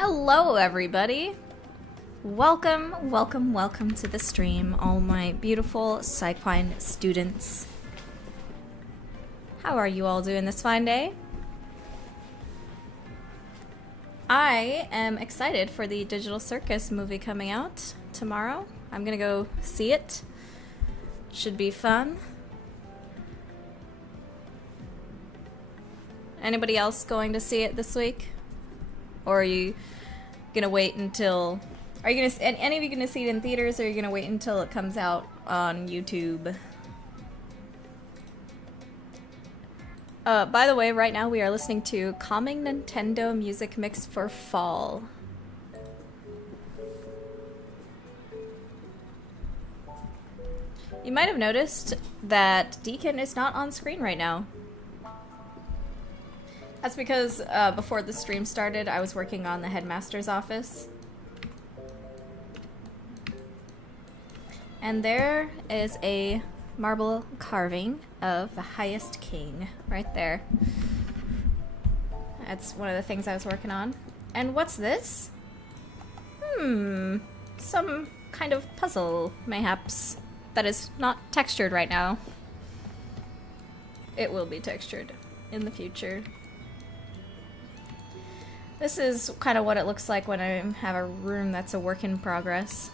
Hello everybody! Welcome, welcome, welcome to the stream, all my beautiful Psychwine students. How are you all doing this fine day? I am excited for the Digital Circus movie coming out tomorrow. I'm gonna go see it. Should be fun. Anybody else going to see it this week? Or are you gonna wait until... Are you gonna... Any of you gonna see it in theaters, or are you gonna wait until it comes out on YouTube? By the way, right now we are listening to Calming Nintendo Music Mix for Fall. You might have noticed that Deacon is not on screen right now. That's because before the stream started, I was working on the headmaster's office. And there is a marble carving of the highest king right there. That's one of the things I was working on. And what's this? Some kind of puzzle, mayhaps, that is not textured right now. It will be textured in the future. This is kind of what it looks like when I have a room that's a work in progress.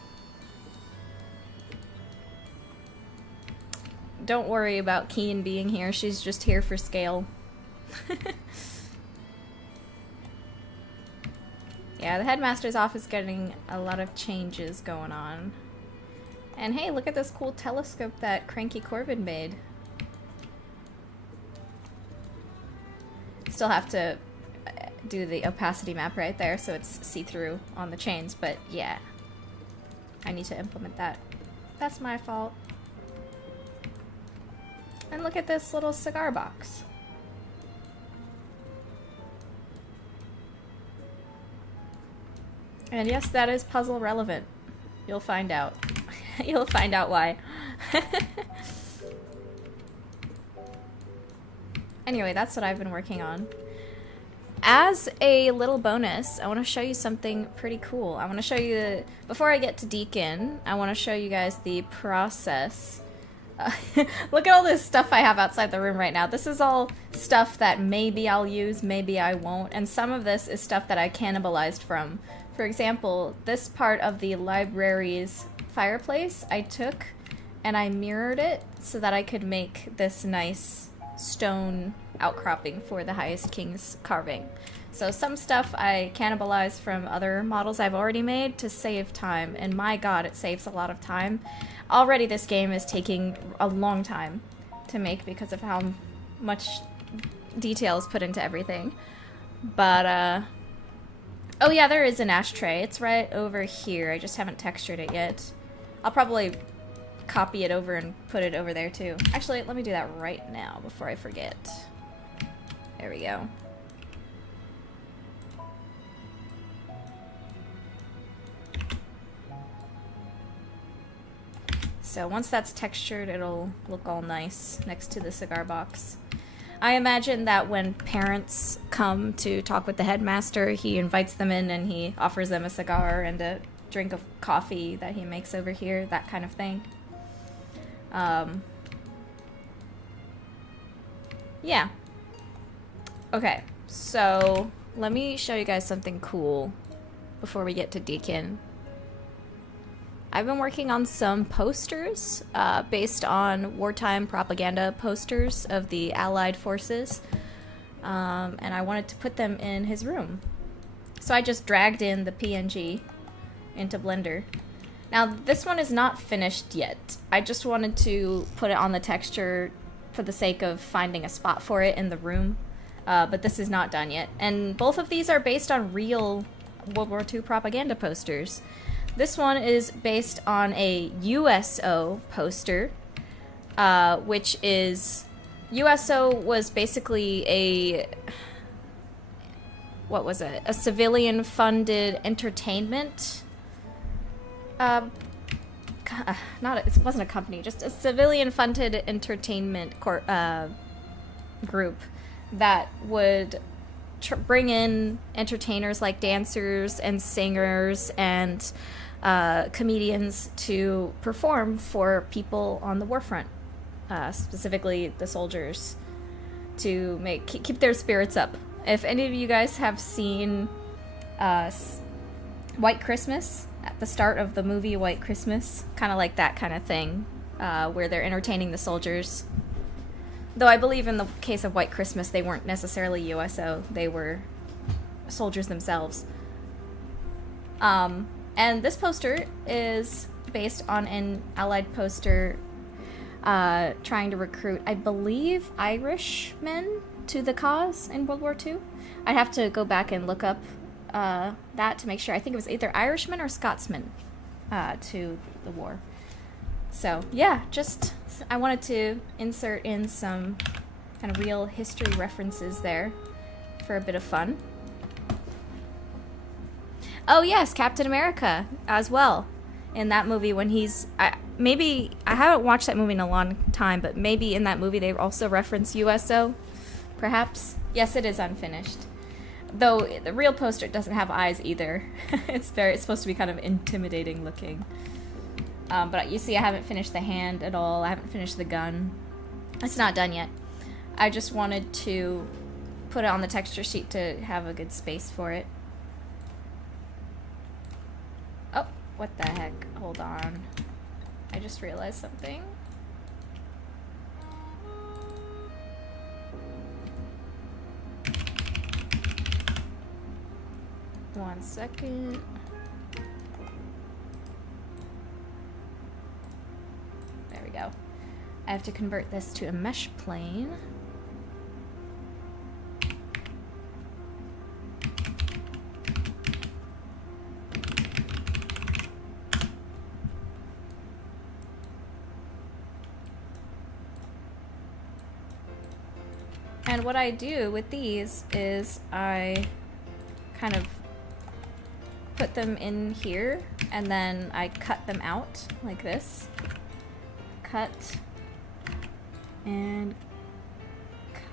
Don't worry about Keen being here, she's just here for scale. Yeah, the headmaster's office is getting a lot of changes going on. And hey, look at this cool telescope that Cranky Corbin made. Still have to do the opacity map right there so it's see-through on the chains, but yeah. I need to implement that. That's my fault. And look at this little cigar box. And yes, that is puzzle relevant. You'll find out. You'll find out why. Anyway, that's what I've been working on. As a little bonus, I want to show you something pretty cool. I want to show you, before I get to Deacon, I want to show you guys the process. Look at all this stuff I have outside the room right now. This is all stuff that maybe I'll use, maybe I won't, and some of this is stuff that I cannibalized from. For example, this part of the library's fireplace I took and I mirrored it so that I could make this nice stone outcropping for the highest king's carving. So some stuff I cannibalized from other models I've already made to save time, and my god, it saves a lot of time. Already this game is taking a long time to make because of how much detail is put into everything. But, oh yeah, there is an ashtray. It's right over here. I just haven't textured it yet. I'll probably copy it over and put it over there too. Actually, let me do that right now before I forget. There we go. So once that's textured, it'll look all nice next to the cigar box. I imagine that when parents come to talk with the headmaster, he invites them in and he offers them a cigar and a drink of coffee that he makes over here, that kind of thing. Yeah. Okay, so let me show you guys something cool before we get to Deacon. I've been working on some posters based on wartime propaganda posters of the Allied forces, and I wanted to put them in his room. So I just dragged in the PNG into Blender. Now this one is not finished yet. I just wanted to put it on the texture for the sake of finding a spot for it in the room, but this is not done yet. And both of these are based on real World War II propaganda posters. This one is based on a USO poster, which is... USO was basically a... what was it? A civilian-funded entertainment... it wasn't a company, just a civilian-funded entertainment group that would bring in entertainers like dancers and singers and comedians to perform for people on the war front, specifically the soldiers, to keep their spirits up. If any of you guys have seen White Christmas, at the start of the movie White Christmas, kind of like that kind of thing, where they're entertaining the soldiers. Though I believe in the case of White Christmas, they weren't necessarily USO, they were soldiers themselves. And this poster is based on an Allied poster trying to recruit, I believe, Irishmen to the cause in World War II. I'd have to go back and look up that to make sure. I think it was either Irishmen or Scotsmen to the war. So, yeah, I wanted to insert in some kind of real history references there for a bit of fun. Oh, yes, Captain America as well. In that movie when I haven't watched that movie in a long time, but maybe in that movie they also reference USO, perhaps? Yes, it is unfinished. Though the real poster doesn't have eyes either. It's supposed to be kind of intimidating looking. But you see I haven't finished the hand at all. I haven't finished the gun. It's not done yet. I just wanted to put it on the texture sheet to have a good space for it. Oh, what the heck? Hold on. I just realized something. One second. There we go. I have to convert this to a mesh plane. And what I do with these is I kind of put them in here and then I cut them out like this. Cut and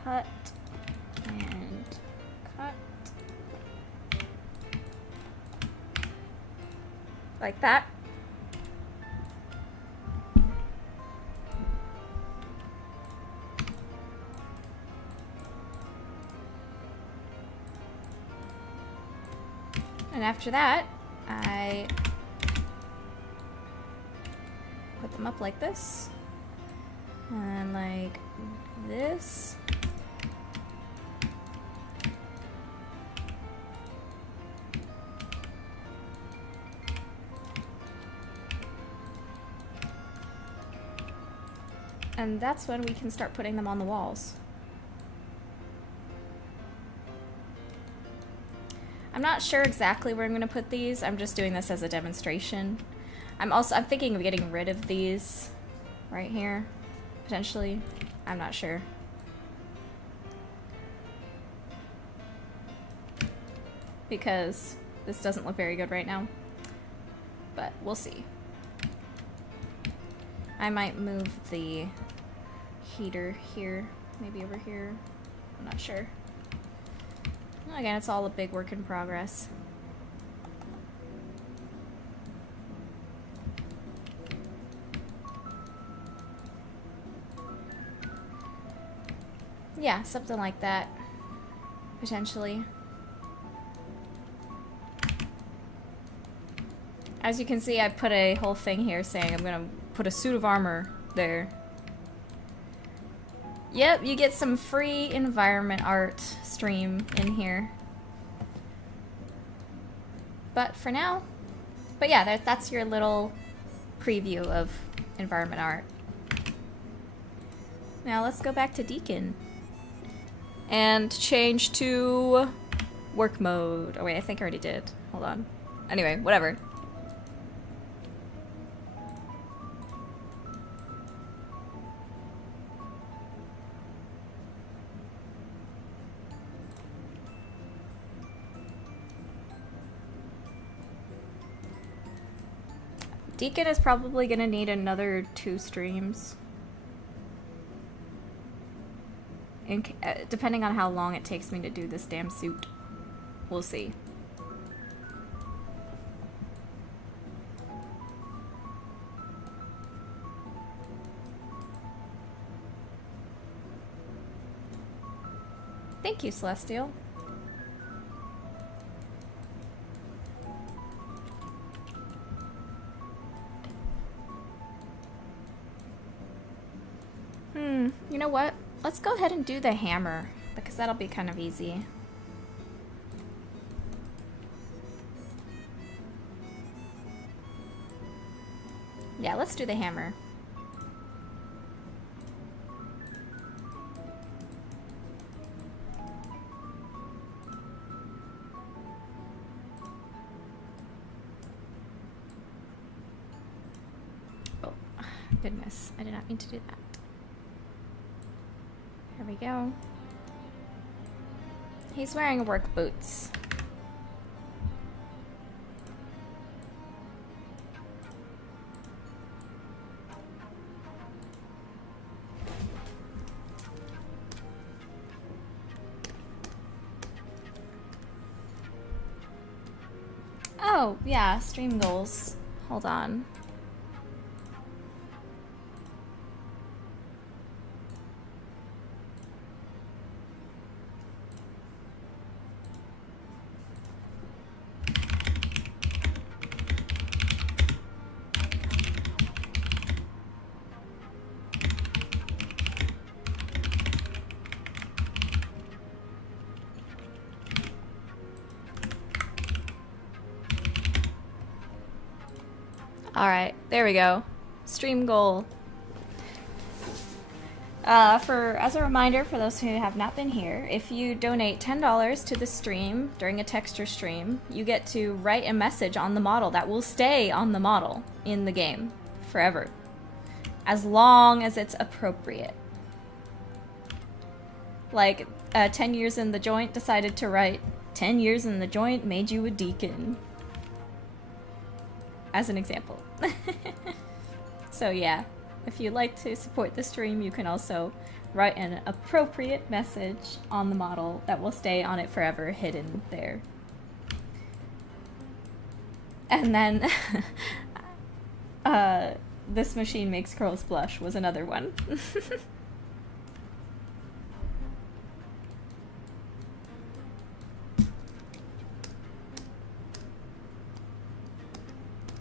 cut and cut. Like that. And after that, I put them up like this, and like this. And that's when we can start putting them on the walls. I'm not sure exactly where I'm going to put these. I'm just doing this as a demonstration. I'm thinking of getting rid of these right here, potentially. I'm not sure. Because this doesn't look very good right now. But we'll see. I might move the heater here, maybe over here. I'm not sure. Again, it's all a big work in progress. Yeah, something like that, potentially. As you can see, I put a whole thing here saying I'm gonna put a suit of armor there. Yep, you get some free environment art stream in here. But for now, yeah, that's your little preview of environment art. Now let's go back to Deacon and change to work mode. Oh wait, I think I already did. Hold on. Anyway, whatever. Deacon is probably gonna need another 2 streams depending on how long it takes me to do this damn suit. We'll see. Thank you, Celestial. You know what? Let's go ahead and do the hammer, because that'll be kind of easy. Yeah, let's do the hammer. Oh, goodness. I did not mean to do that. There we go. He's wearing work boots. Oh, yeah, stream goals. Hold on. Alright, there we go. Stream goal. As a reminder for those who have not been here, if you donate $10 to the stream during a texture stream, you get to write a message on the model that will stay on the model in the game forever. As long as it's appropriate. Like, 10 years in the joint decided to write, 10 years in the joint made you a deacon. As an example. So yeah, if you'd like to support the stream, you can also write an appropriate message on the model that will stay on it forever, hidden there. And then, this machine makes girls blush was another one.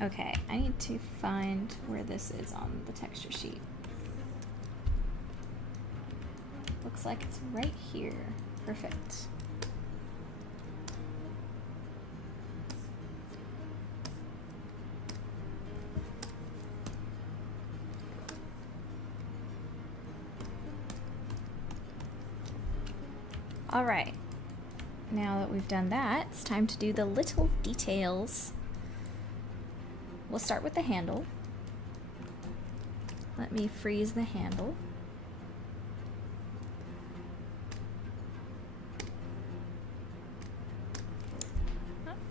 Okay, I need to find where this is on the texture sheet. Looks like it's right here. Perfect. All right, now that we've done that, it's time to do the little details. We'll start with the handle. Let me freeze the handle.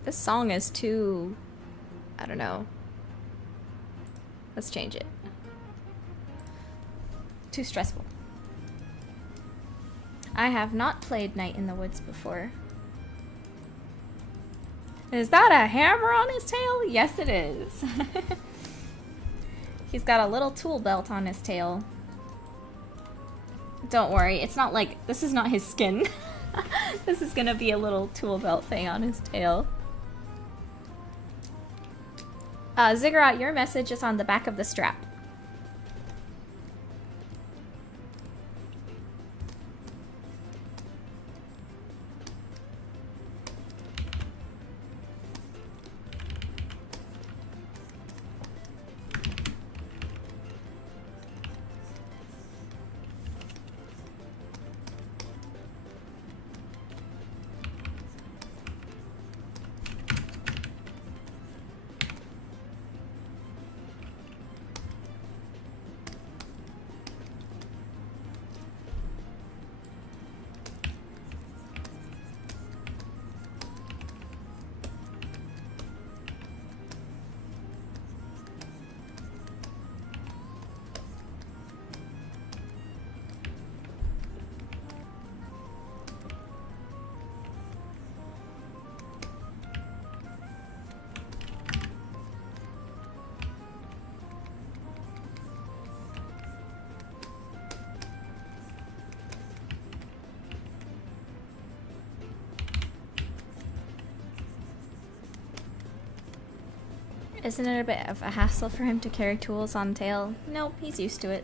This song is too, I don't know. Let's change it. Too stressful. I have not played Night in the Woods before. Is that a hammer on his tail? Yes, it is. He's got a little tool belt on his tail. Don't worry, it's not like, this is not his skin. This is gonna be a little tool belt thing on his tail. Ziggurat, your message is on the back of the strap. Isn't it a bit of a hassle for him to carry tools on tail? Nope, he's used to it.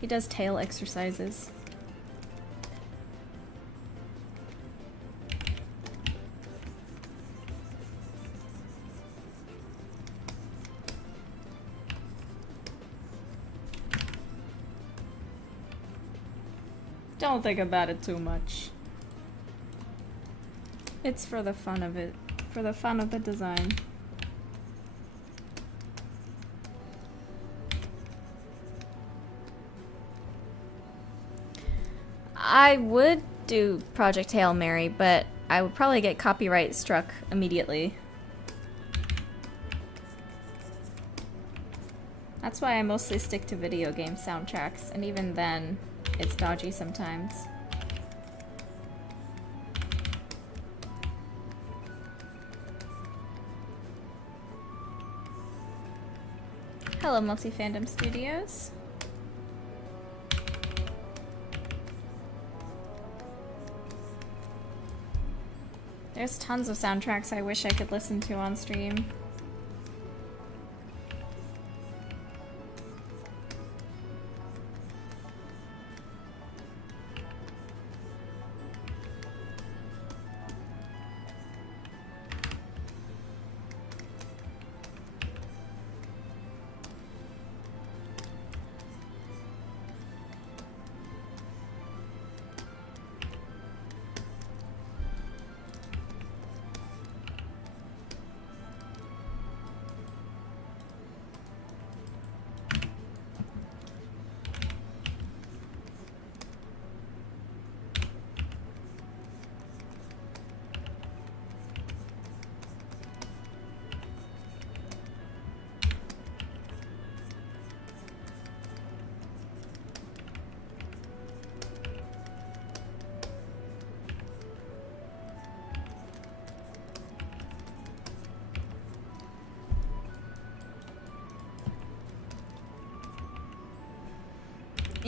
He does tail exercises. Don't think about it too much. It's for the fun of it. For the fun of the design. I would do Project Hail Mary, but I would probably get copyright struck immediately. That's why I mostly stick to video game soundtracks, and even then, it's dodgy sometimes. Hello, Multi-Fandom Studios. There's tons of soundtracks I wish I could listen to on stream.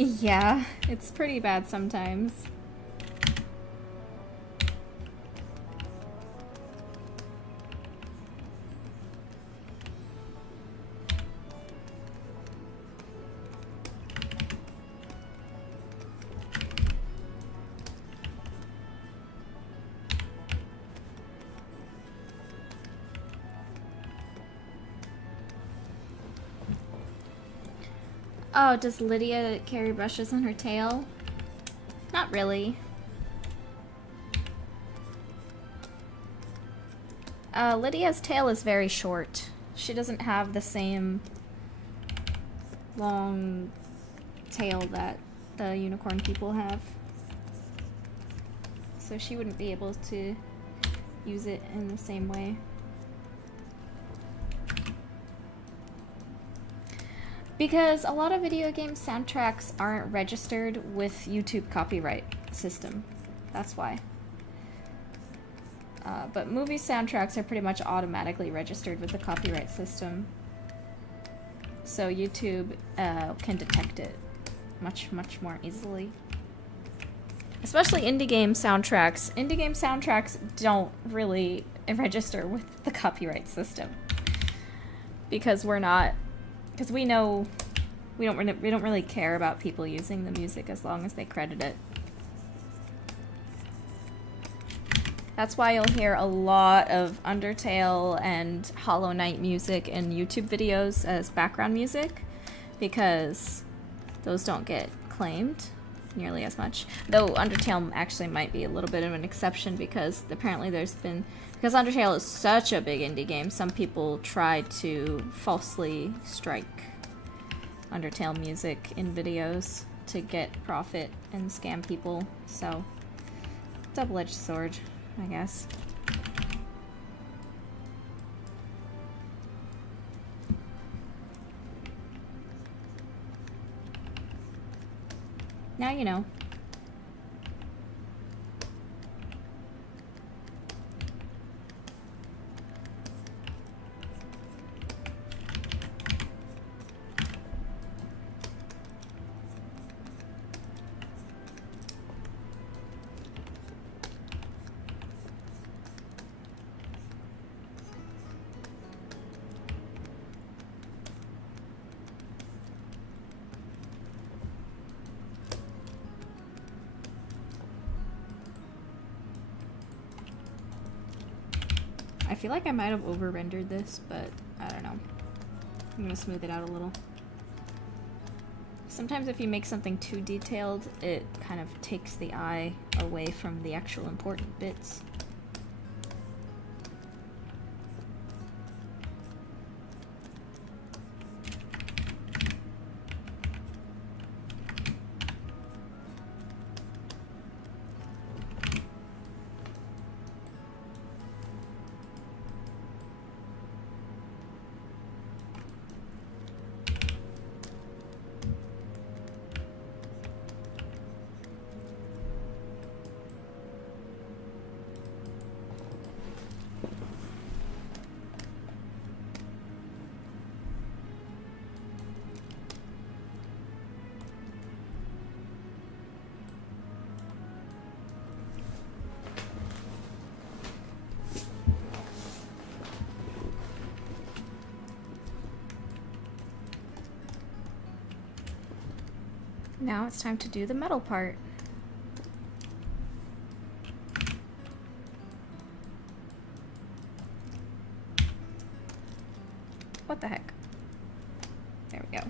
Yeah, it's pretty bad sometimes. Oh, does Lydia carry brushes on her tail? Not really. Lydia's tail is very short. She doesn't have the same long tail that the unicorn people have. So she wouldn't be able to use it in the same way. Because a lot of video game soundtracks aren't registered with YouTube copyright system. That's why. But movie soundtracks are pretty much automatically registered with the copyright system. So YouTube can detect it much more easily. Especially indie game soundtracks. Indie game soundtracks don't really register with the copyright system. Because we're not... Because we know we don't really care about people using the music as long as they credit it. That's why you'll hear a lot of Undertale and Hollow Knight music in YouTube videos as background music, because those don't get claimed nearly as much. Though Undertale actually might be a little bit of an exception, because apparently because Undertale is such a big indie game, some people try to falsely strike Undertale music in videos to get profit and scam people. So, double-edged sword, I guess. Now you know. feel like I might have over-rendered this, but I don't know. I'm gonna smooth it out a little. Sometimes if you make something too detailed, it kind of takes the eye away from the actual important bits. Now it's time to do the metal part. What the heck? There we go.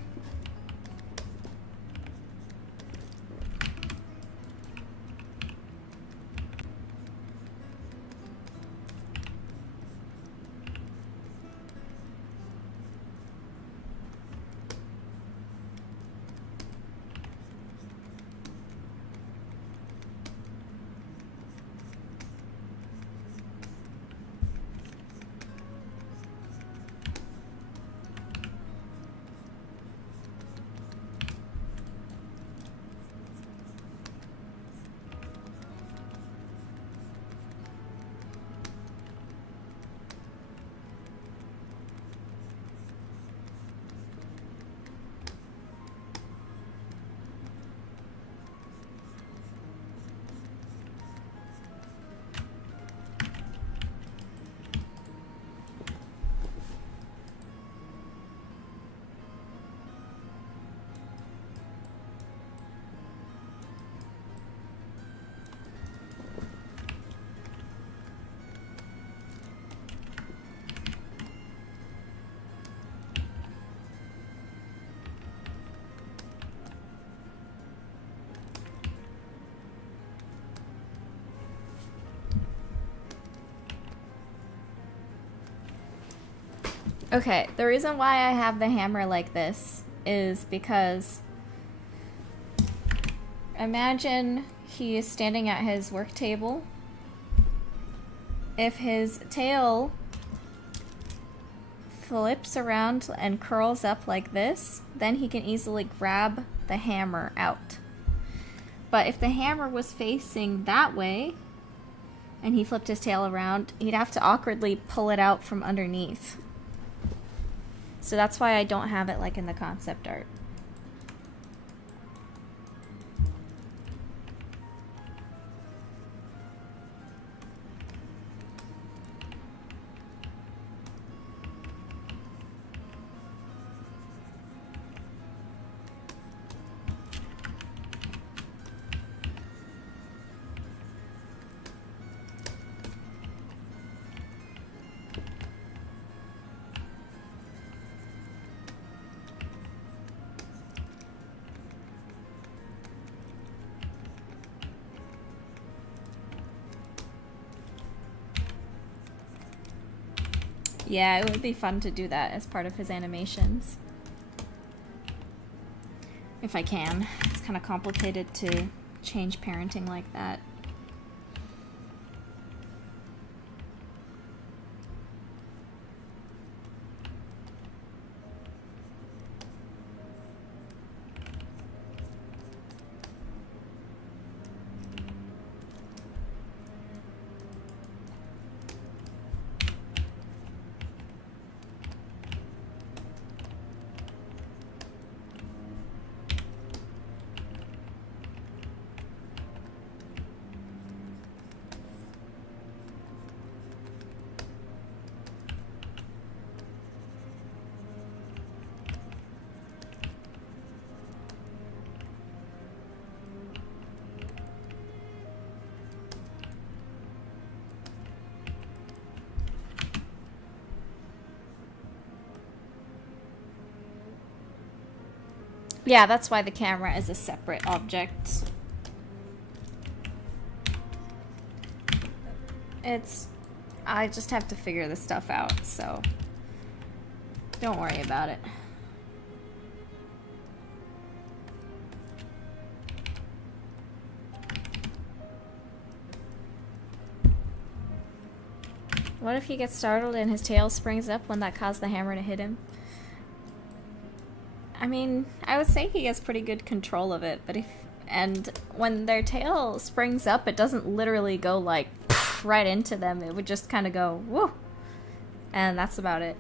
Okay, the reason why I have the hammer like this is because imagine he is standing at his work table. If his tail flips around and curls up like this, then he can easily grab the hammer out. But if the hammer was facing that way and he flipped his tail around, he'd have to awkwardly pull it out from underneath. So that's why I don't have it like in the concept art. Yeah, it would be fun to do that as part of his animations. If I can. It's kind of complicated to change parenting like that. Yeah, that's why the camera is a separate object. I just have to figure this stuff out, so don't worry about it. What if he gets startled and his tail springs up when that caused the hammer to hit him? I mean, I would say he has pretty good control of it, but and when their tail springs up, it doesn't literally go like right into them. It would just kind of go woo, and that's about it.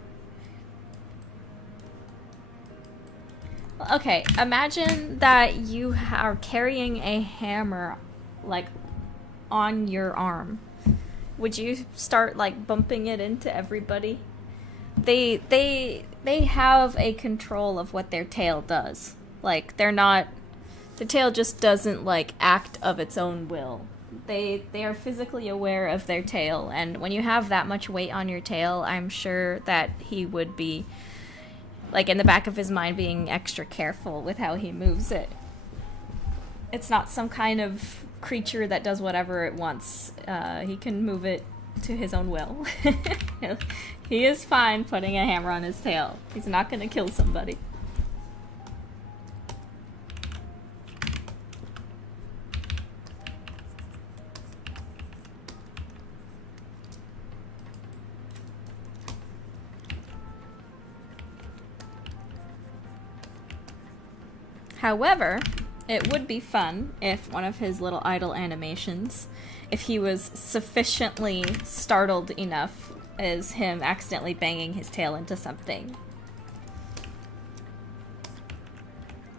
Okay, imagine that you are carrying a hammer like on your arm. Would you start like bumping it into everybody? They have a control of what their tail does. Like the tail just doesn't like act of its own will. They are physically aware of their tail, and when you have that much weight on your tail, I'm sure that he would be like in the back of his mind being extra careful with how he moves it. It's not some kind of creature that does whatever it wants. He can move it to his own will. He is fine putting a hammer on his tail. He's not going to kill somebody. However, it would be fun if one of his little idle animations, if he was sufficiently startled enough as him accidentally banging his tail into something.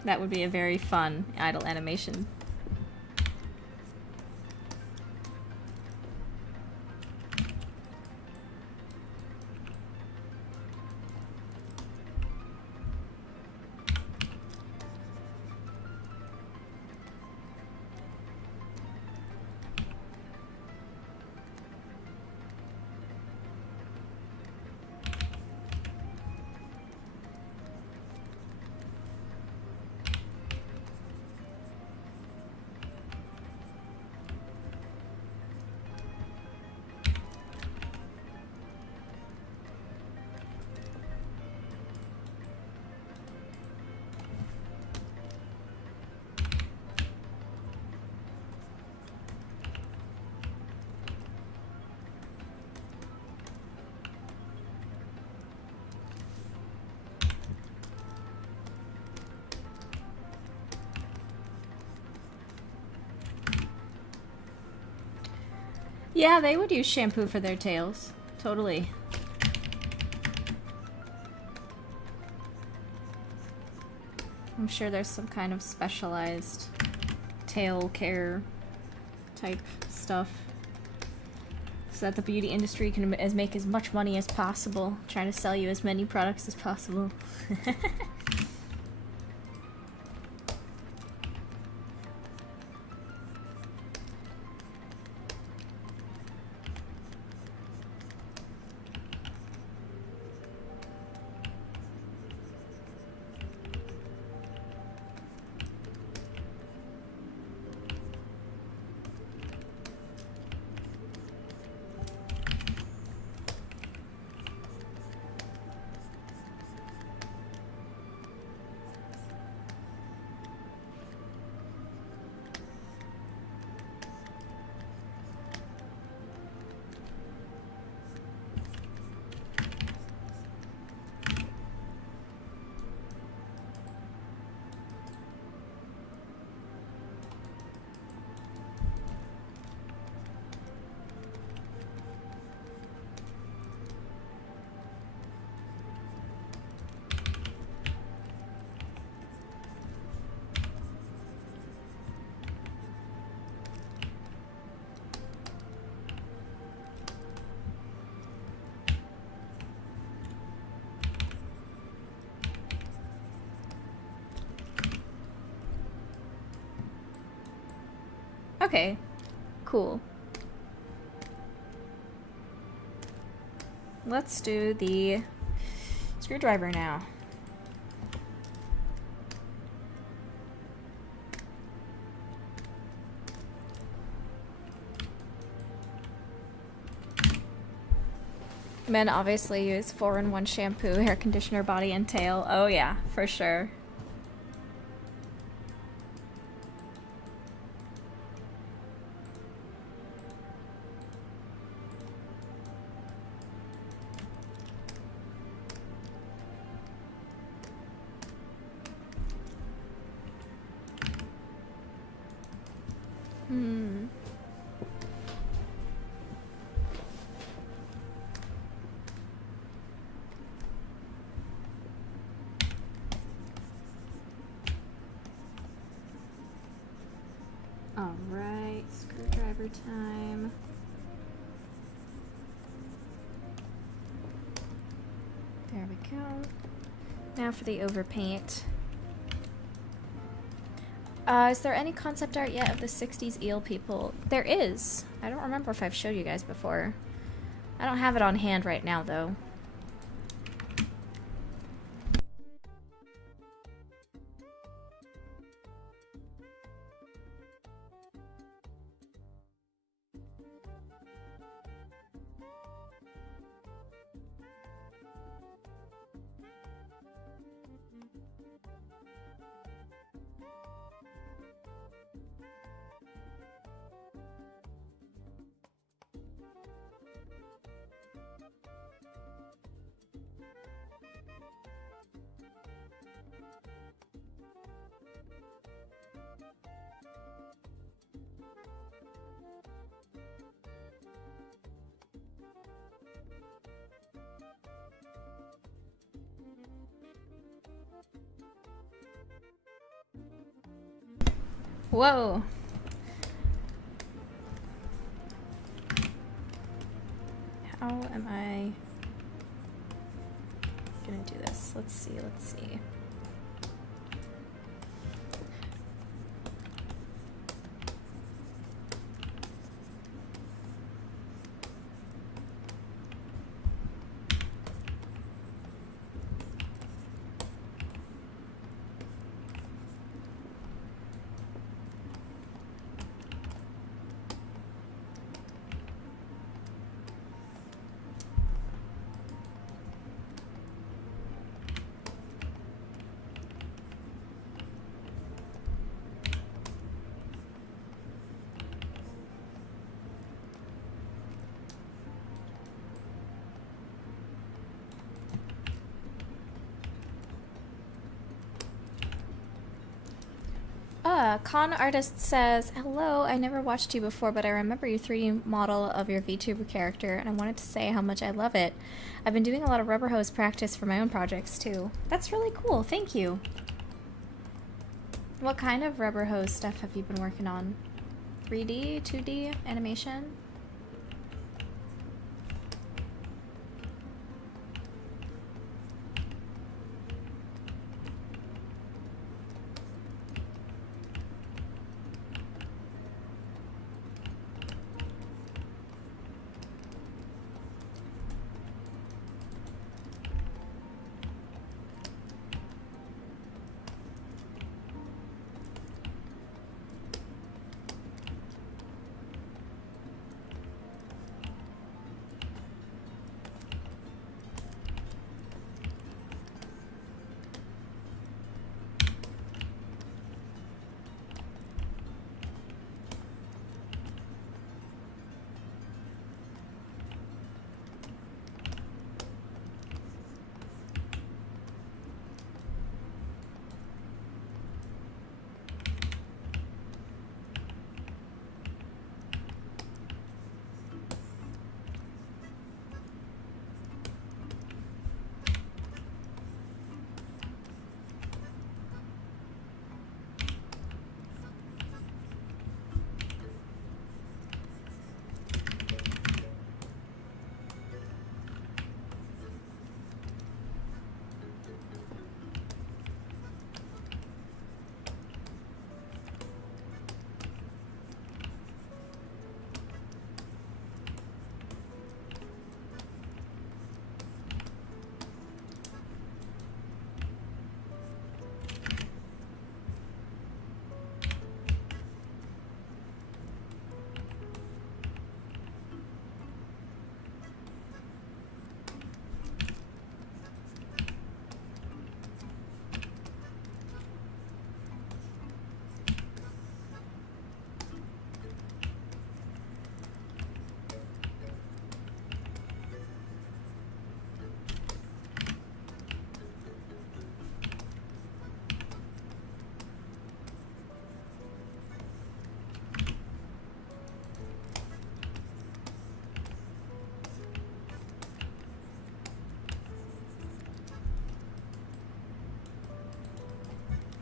That would be a very fun idle animation. Yeah, they would use shampoo for their tails. Totally. I'm sure there's some kind of specialized tail care type stuff so that the beauty industry can make as much money as possible, trying to sell you as many products as possible. Okay, cool. Let's do the screwdriver now. Men obviously use 4-in-1 shampoo, hair conditioner, body, and tail. Oh yeah, for sure. Alright, screwdriver time. There we go. Now for the overpaint. Is there any concept art yet of the 60s eel people? There is. I don't remember if I've showed you guys before. I don't have it on hand right now, though. Whoa. How am I gonna do this? Let's see, let's see. Con Artist says, hello, I never watched you before, but I remember your 3D model of your VTuber character, and I wanted to say how much I love it. I've been doing a lot of rubber hose practice for my own projects, too. That's really cool, thank you. What kind of rubber hose stuff have you been working on? 3D, 2D, animation?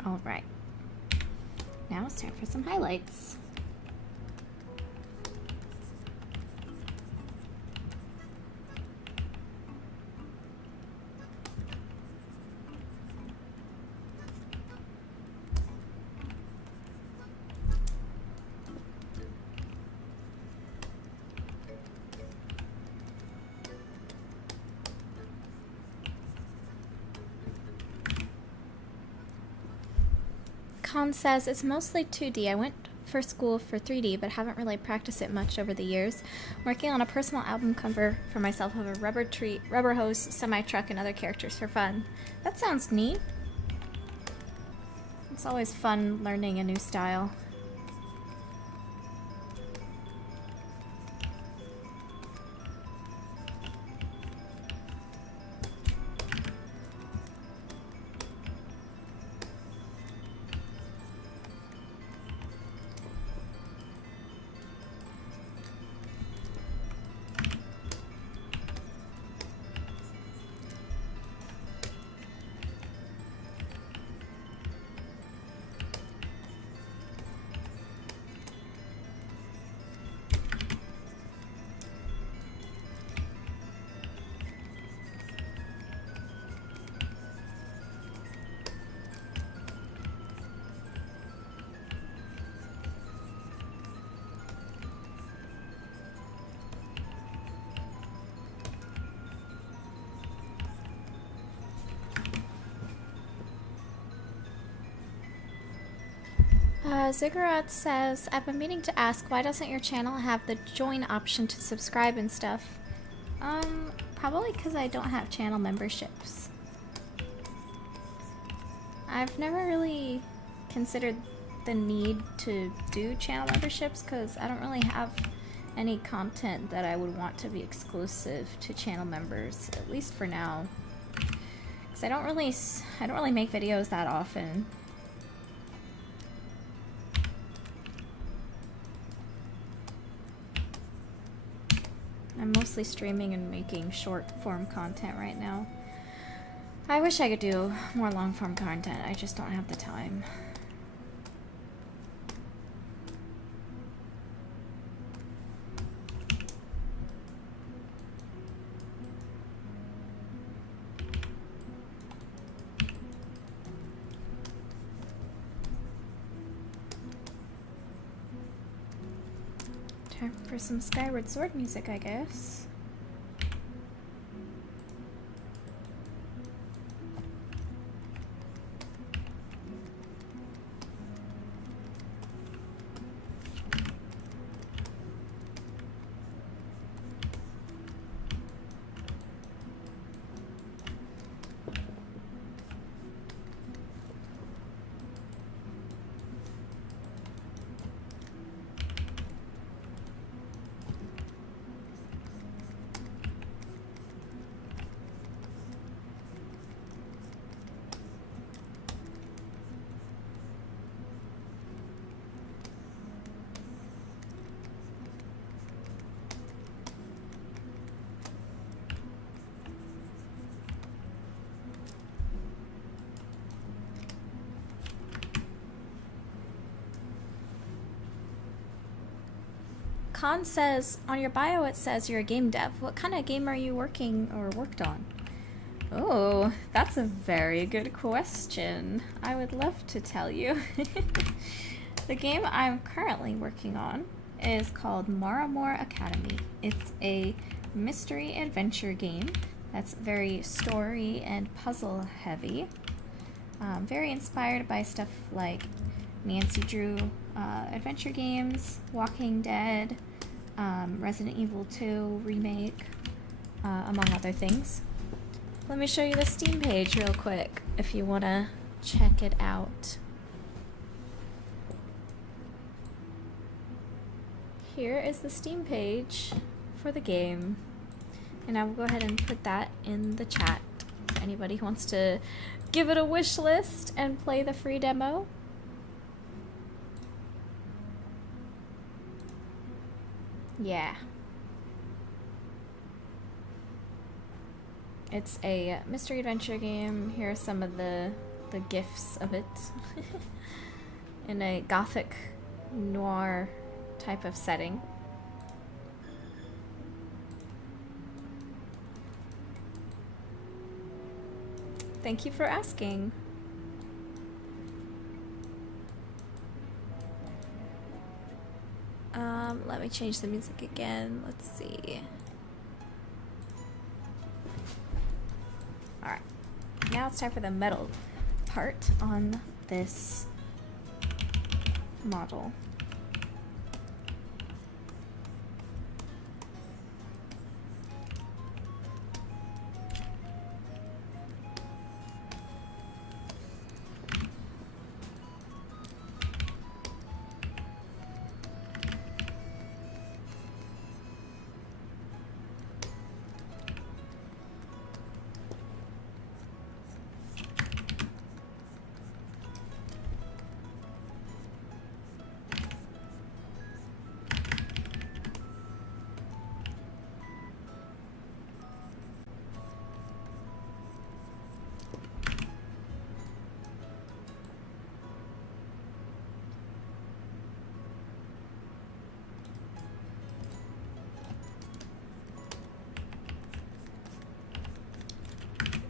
All right. Now it's time for some highlights. Con says it's mostly 2D. I went for school for 3D, but haven't really practiced it much over the years. I'm working on a personal album cover for myself of a rubber tree, rubber hose, semi-truck, and other characters for fun. That sounds neat. It's always fun learning a new style. Ziggurat says, I've been meaning to ask, why doesn't your channel have the join option to subscribe and stuff? Probably because I don't have channel memberships. I've never really considered the need to do channel memberships because I don't really have any content that I would want to be exclusive to channel members, at least for now. Because I don't really make videos that often. I'm mostly streaming and making short form content right now. I wish I could do more long form content, I just don't have the time. Time for some Skyward Sword music, I guess. Khan says, on your bio it says you're a game dev. What kind of game are you working or worked on? Oh, that's a very good question. I would love to tell you. The game I'm currently working on is called Maramore Academy. It's a mystery adventure game that's very story and puzzle heavy. Very inspired by stuff like Nancy Drew adventure games, Walking Dead, Resident Evil 2 remake, among other things. Let me show you the Steam page real quick if you want to check it out. Here is the Steam page for the game, and I will go ahead and put that in the chat if anybody wants to give it a wish list and play the free demo. Yeah. It's a mystery adventure game. Here are some of the the gifs of it in a gothic noir type of setting. Thank you for asking. Let me change the music again. Let's see. Alright. Now it's time for the metal part on this model.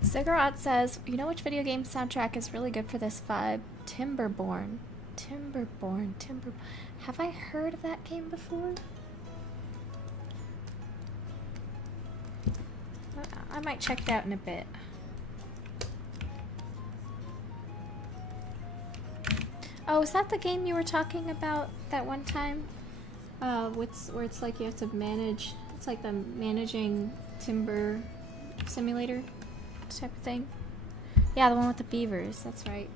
Ziggurat says, you know which video game soundtrack is really good for this vibe? Timberborn. Timberborn. Have I heard of that game before? I might check it out in a bit. Oh, is that the game you were talking about that one time? Where it's like you have to manage, it's like the managing timber simulator type of thing. Yeah, the one with the beavers, that's right.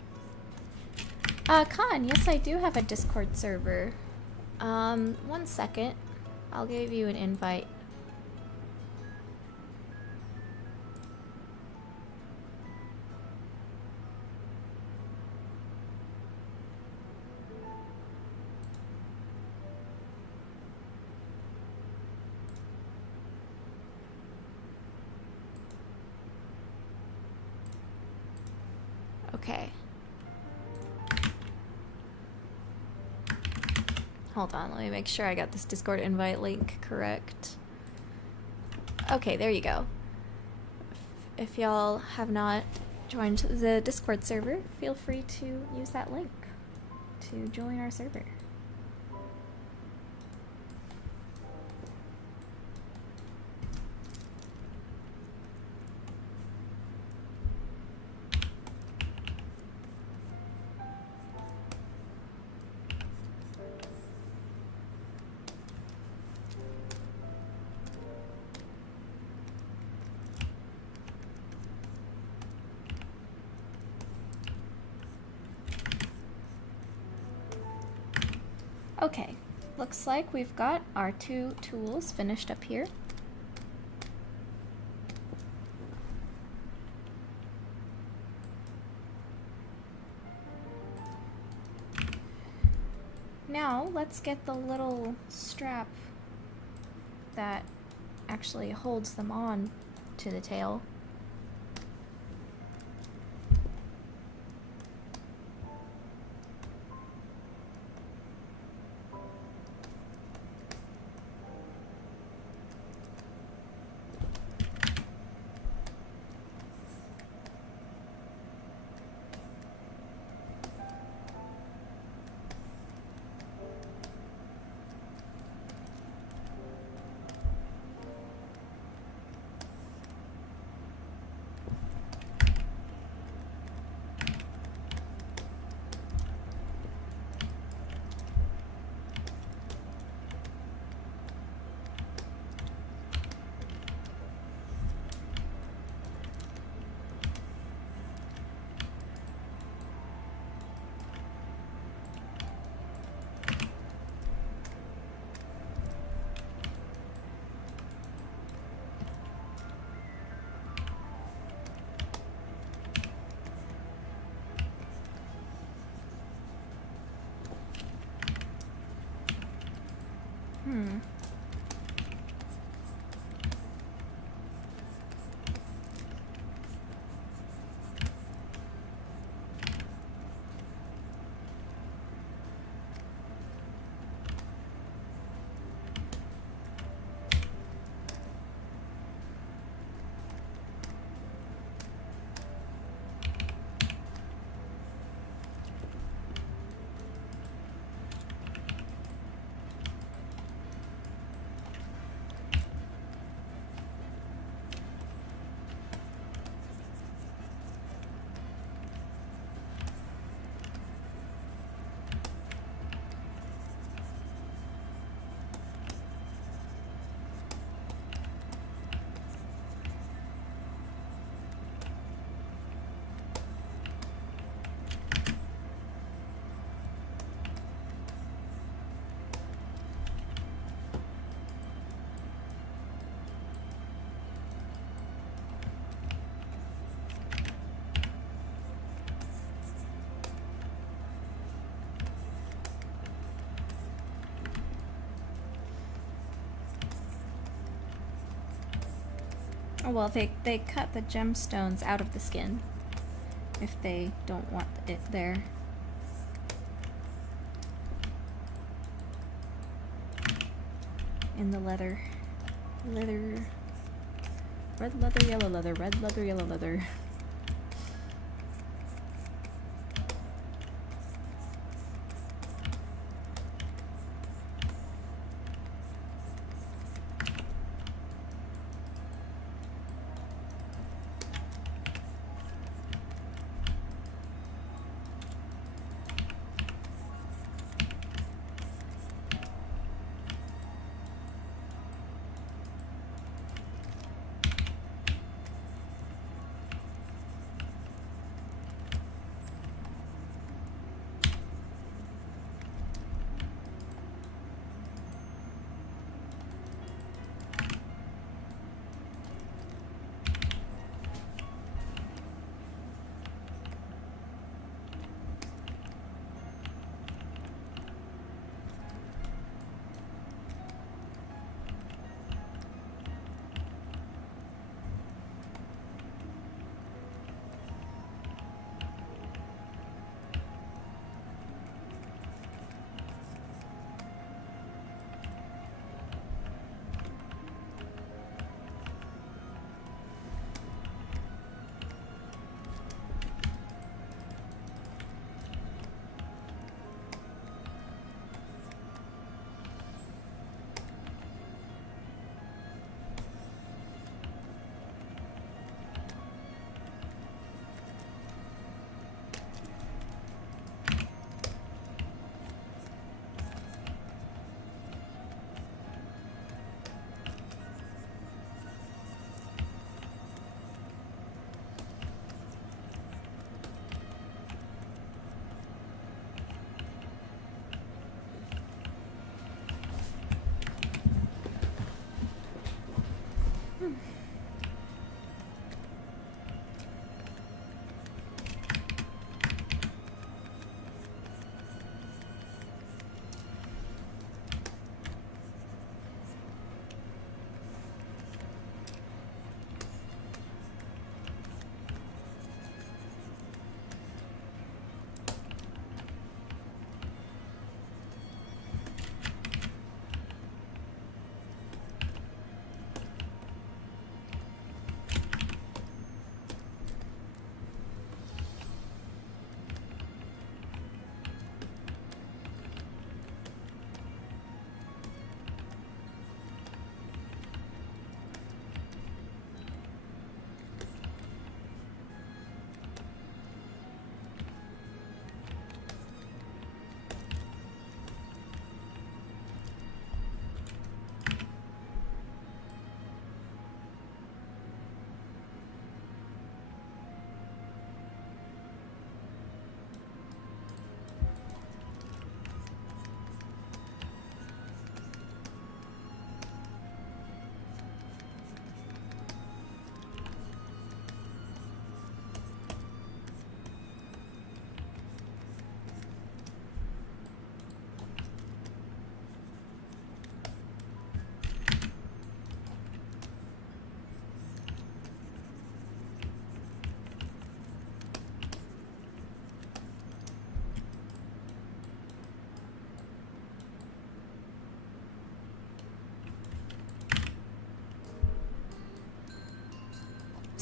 Khan, yes I do have a Discord server. 1 second. I'll give you an invite. Okay. Hold on, let me make sure I got this Discord invite link correct. Okay, there you go. If y'all have not joined the Discord server, feel free to use that link to join our server. Okay, looks like we've got our 2 tools finished up here. Now let's get the little strap that actually holds them on to the tail. Well, they cut the gemstones out of the skin if they don't want it there. In the leather. Leather. Red leather, yellow leather, red leather, yellow leather.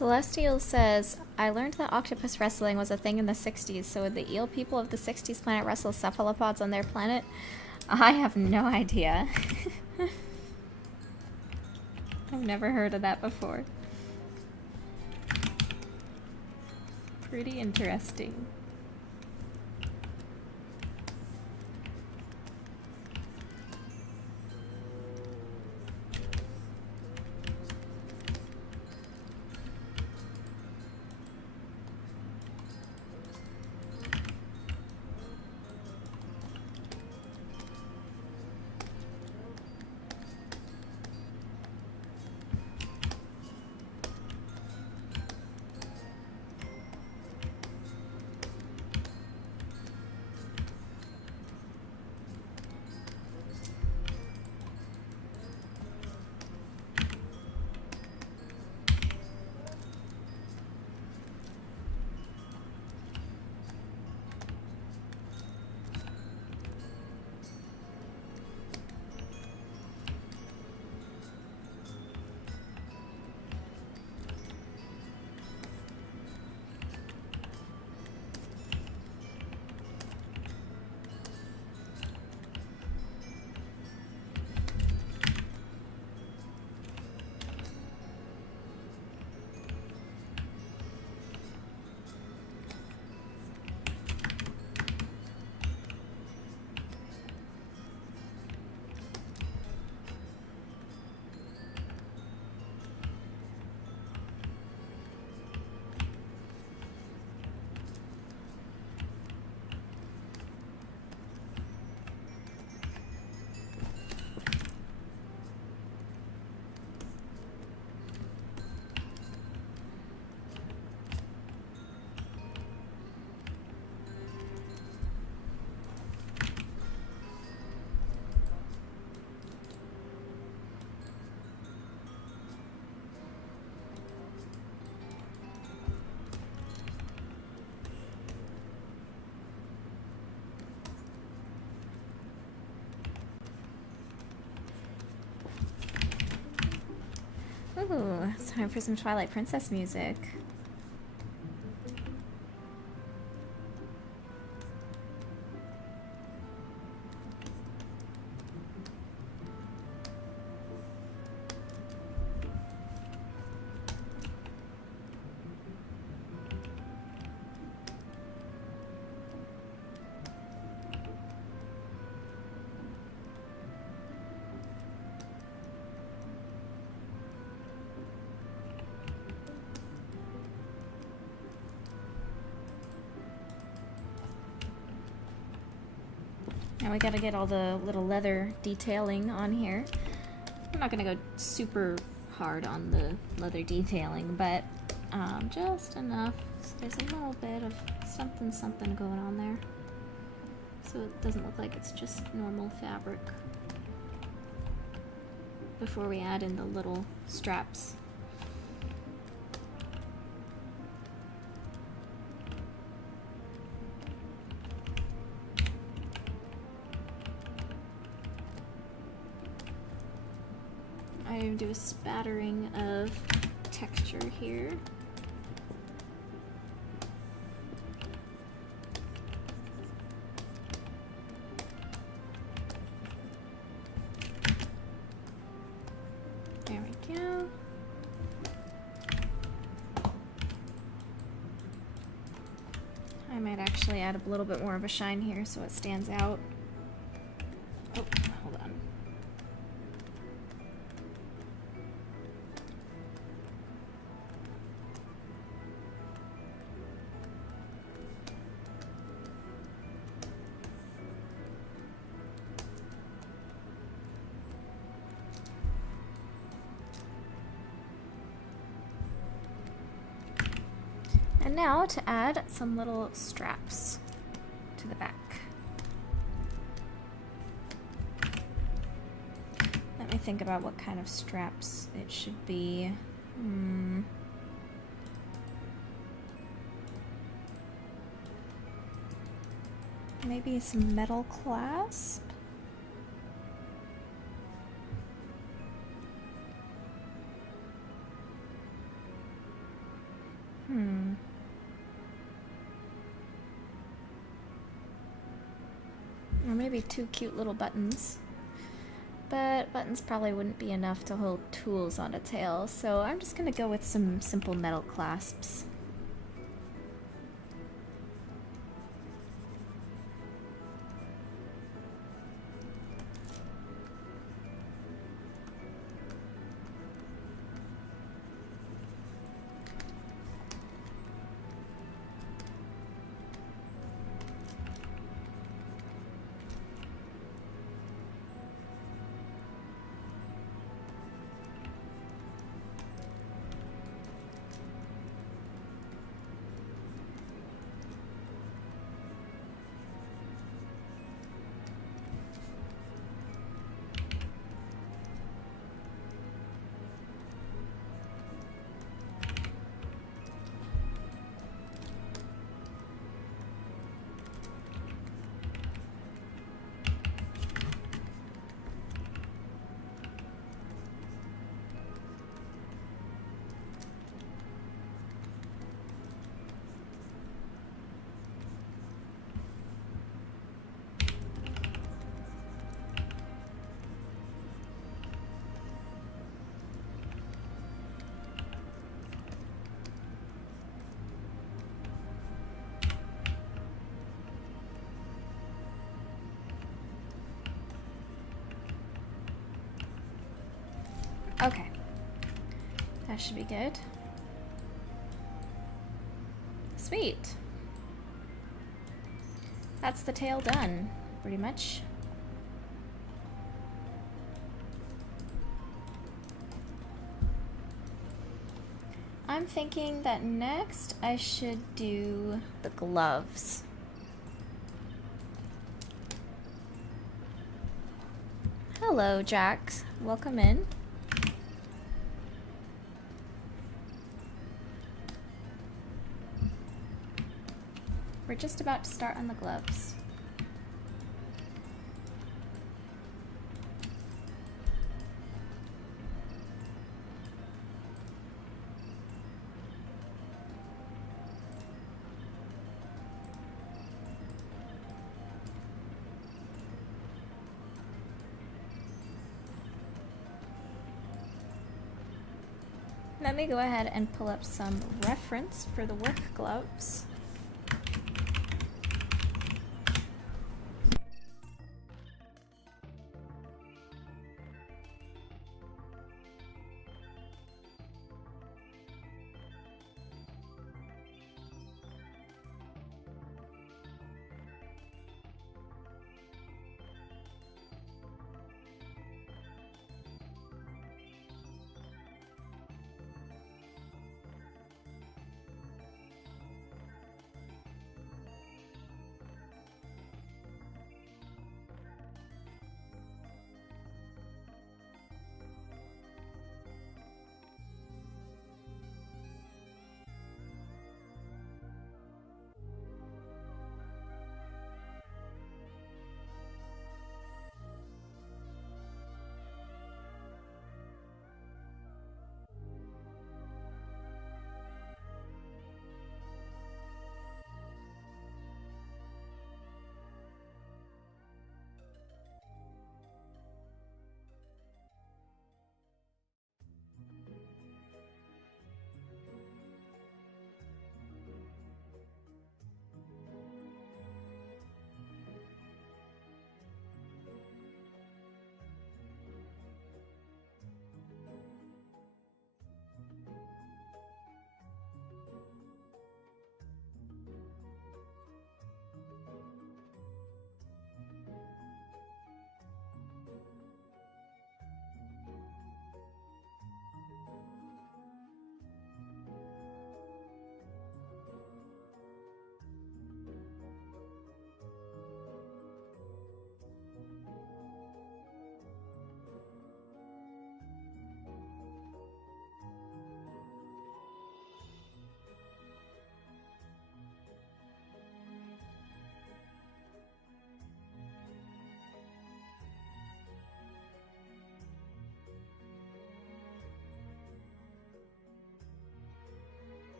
Celestial says, I learned that octopus wrestling was a thing in the 60s, so would the eel people of the 60s planet wrestle cephalopods on their planet? I have no idea. I've never heard of that before. Pretty interesting. Time for some Twilight Princess music. Now we gotta get all the little leather detailing on here. I'm not gonna go super hard on the leather detailing, but just enough. So there's a little bit of something going on there. So it doesn't look like it's just normal fabric. Before we add in the little straps. I do a spattering of texture here. There we go. I might actually add a little bit more of a shine here so it stands out. Oh, hold on. And now to add some little straps to the back. Let me think about what kind of straps it should be. Maybe some metal clasp? Or maybe 2 cute little buttons. But buttons probably wouldn't be enough to hold tools on a tail, so I'm just gonna go with some simple metal clasps. Okay, that should be good. Sweet. That's the tail done, pretty much. I'm thinking that next I should do the gloves. Hello, Jax. Welcome in. We're just about to start on the gloves. Let me go ahead and pull up some reference for the work gloves.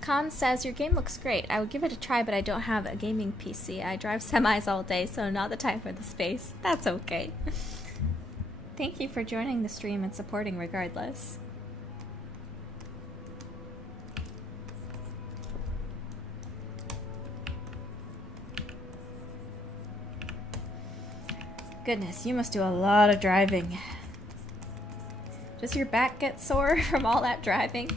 Khan says, your game looks great. I would give it a try, but I don't have a gaming PC. I drive semis all day, so not the time for the space. That's okay. Thank you for joining the stream and supporting regardless. Goodness, you must do a lot of driving. Does your back get sore from all that driving?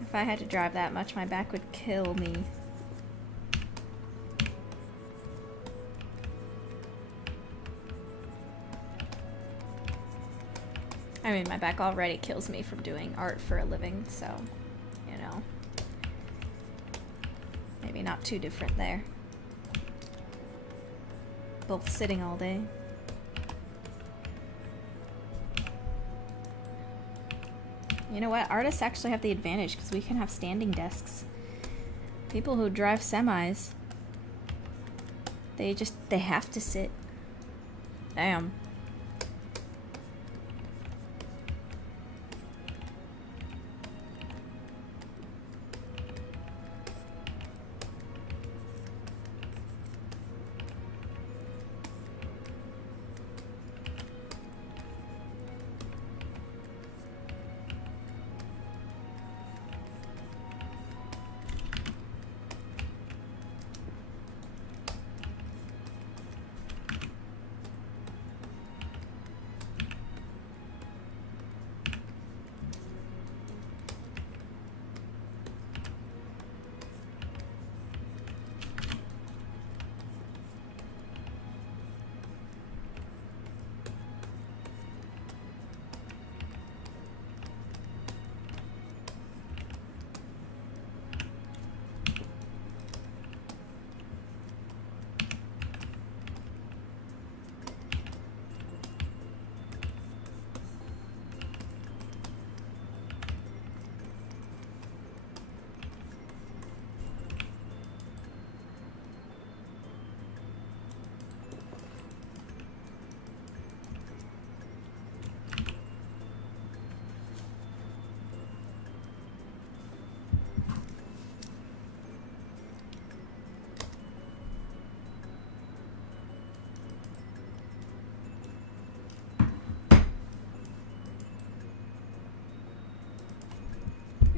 If I had to drive that much, my back would kill me. I mean, my back already kills me from doing art for a living, so, you know. Maybe not too different there. Both sitting all day. You know what? Artists actually have the advantage because we can have standing desks. People who drive semis, they have to sit. Damn.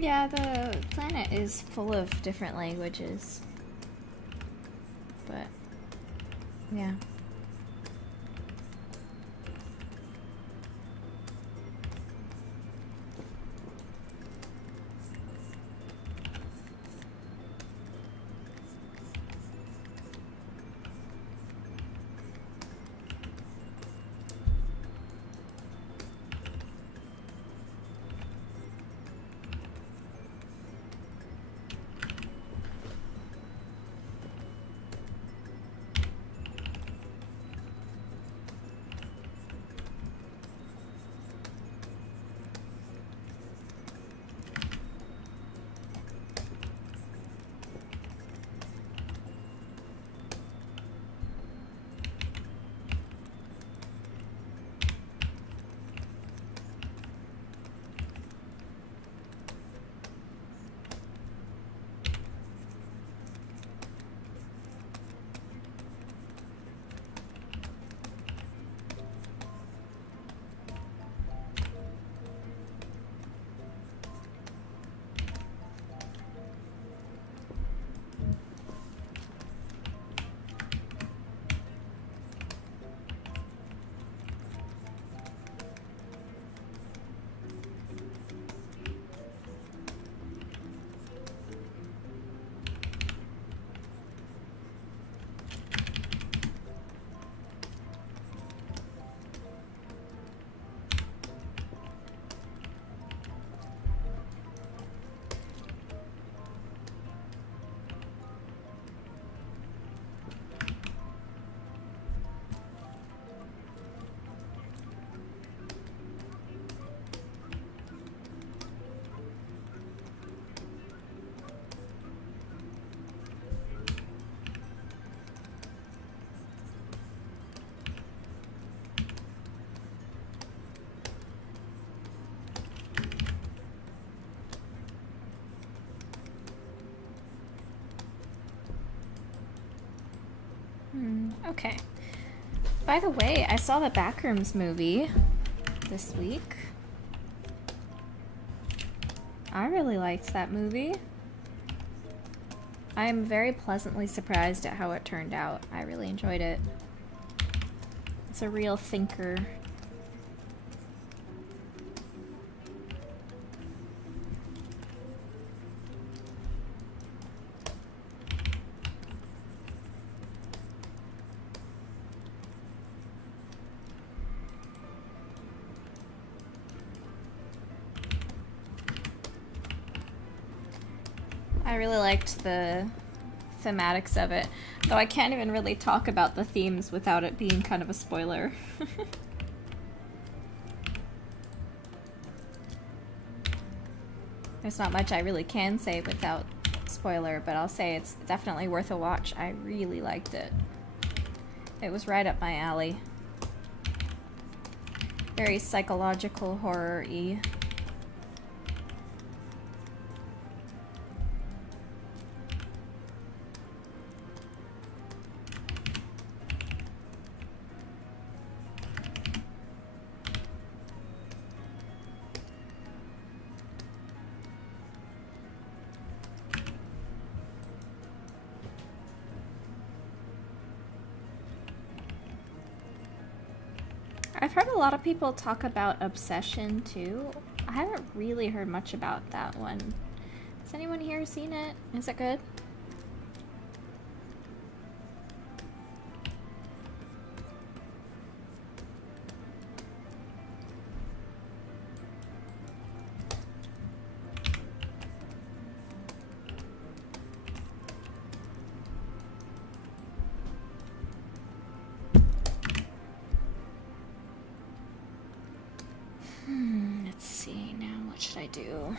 Yeah, the planet is full of different languages. But, yeah. Okay. By the way, I saw the Backrooms movie this week. I really liked that movie. I'm very pleasantly surprised at how it turned out. I really enjoyed it. It's a real thinker. I really liked the thematics of it, though I can't even really talk about the themes without it being kind of a spoiler. There's not much I really can say without spoiler, but I'll say it's definitely worth a watch. I really liked it. It was right up my alley. Very psychological horror-y. I've heard a lot of people talk about Obsession too. I haven't really heard much about that one. Has anyone here seen it? Is it good? Let's see now, what should I do?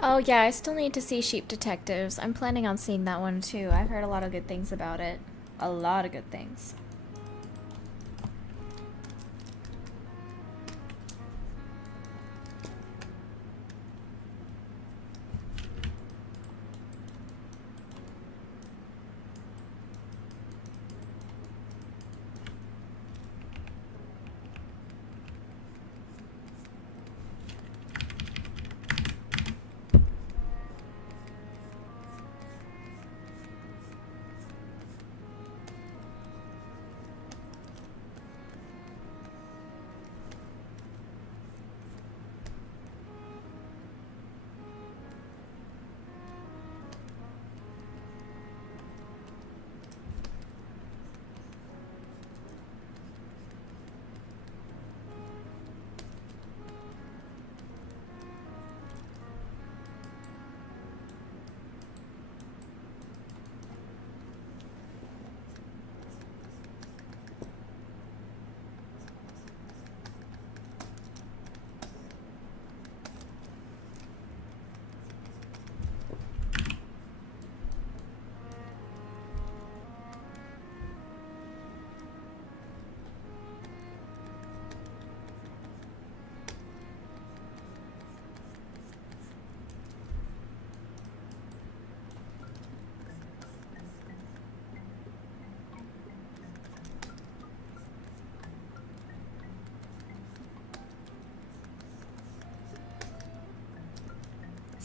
Oh yeah, I still need to see Sheep Detectives. I'm planning on seeing that one too. I've heard a lot of good things about it. A lot of good things.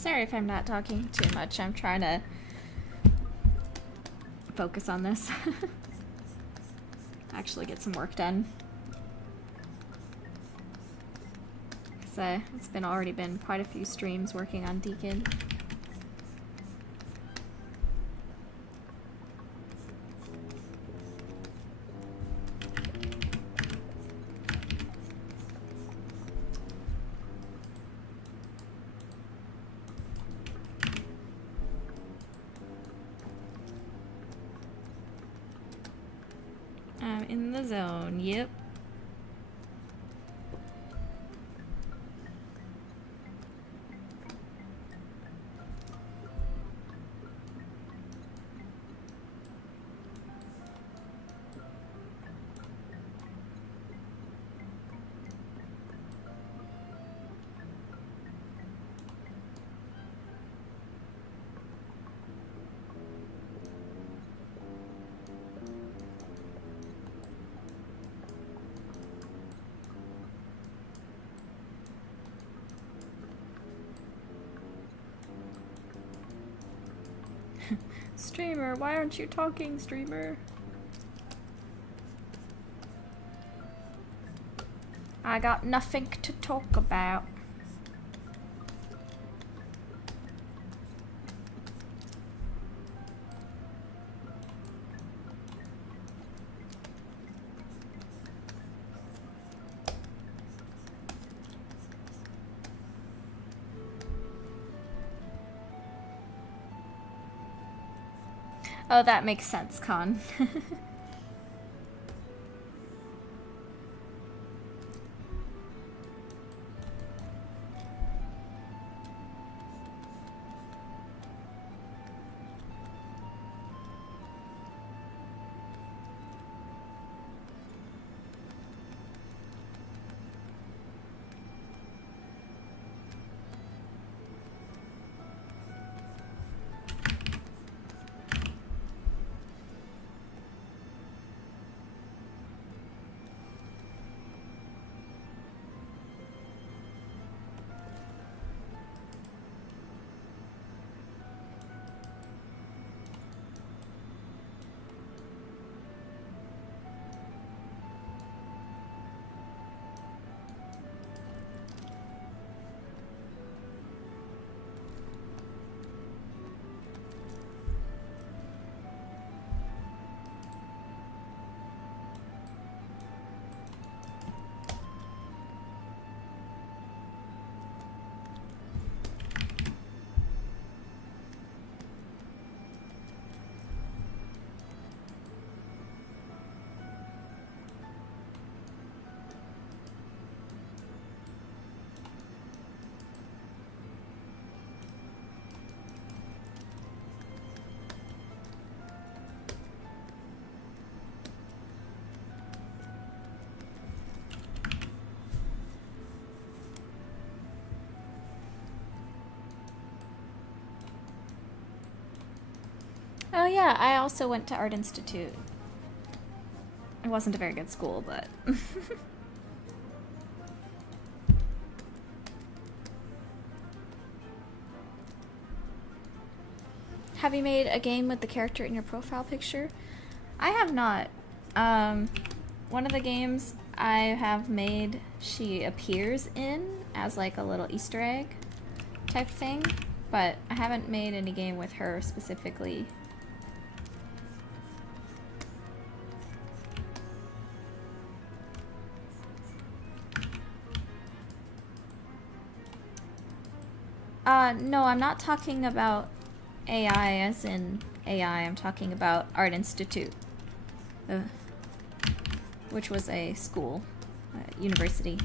Sorry if I'm not talking too much. I'm trying to focus on this. Actually get some work done. Because it's already been quite a few streams working on Deacon. I'm in the zone, yep. Streamer, why aren't you talking, streamer? I got nothing to talk about. Oh, that makes sense, Con. Oh yeah, I also went to Art Institute. It wasn't a very good school, but... Have you made a game with the character in your profile picture? I have not. One of the games I have made, she appears in as like a little Easter egg type thing, but I haven't made any game with her specifically. No, I'm not talking about AI as in AI. I'm talking about Art Institute, which was a school, university.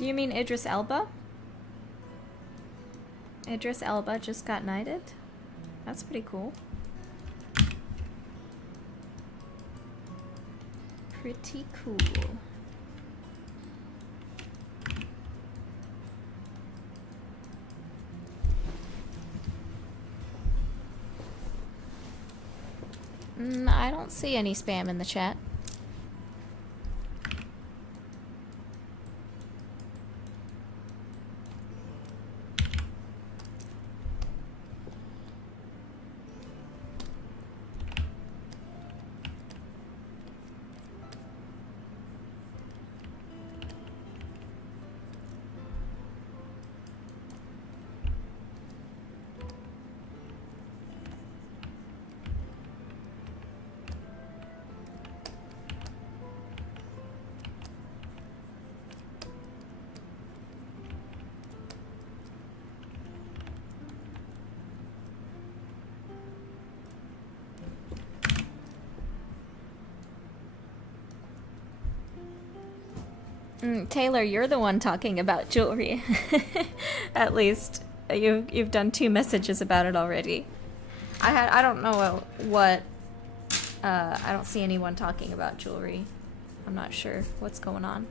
Do you mean Idris Elba? Idris Elba just got knighted? That's pretty cool. Pretty cool. I don't see any spam in the chat. Taylor, you're the one talking about jewelry. At least you've done 2 messages about it already. I don't know what I don't see anyone talking about jewelry. I'm not sure what's going on.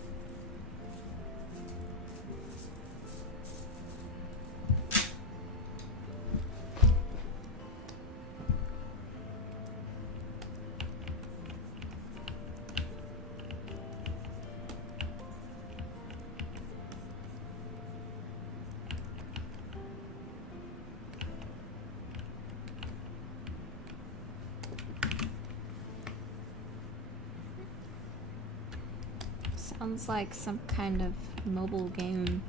Sounds like some kind of mobile game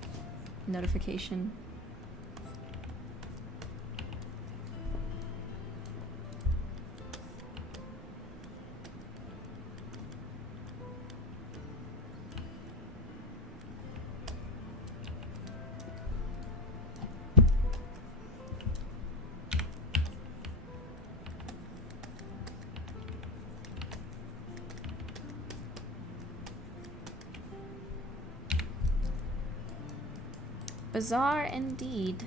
notification. Bizarre indeed.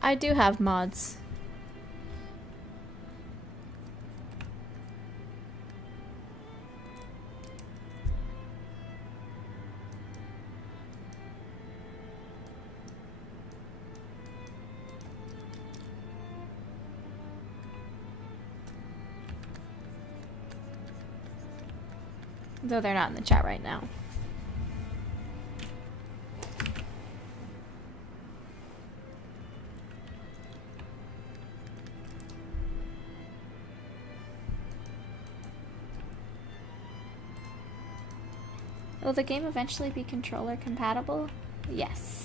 I do have mods. Though they're not in the chat right now. Will the game eventually be controller compatible? Yes.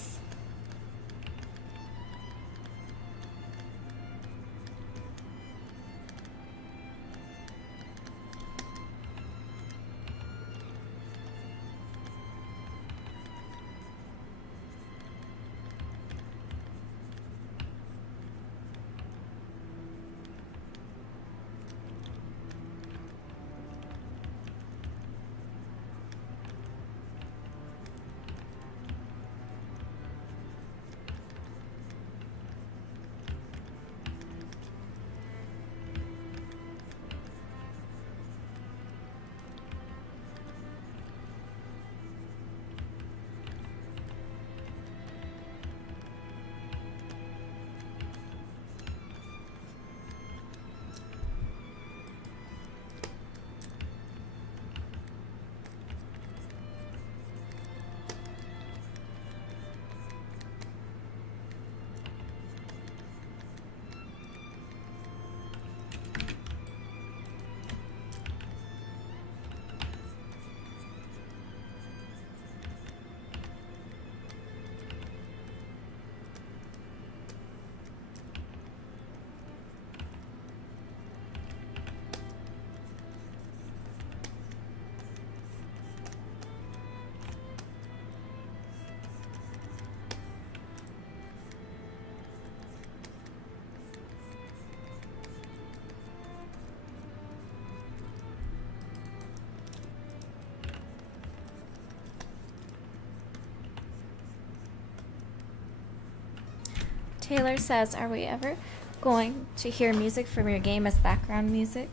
Taylor says, are we ever going to hear music from your game as background music?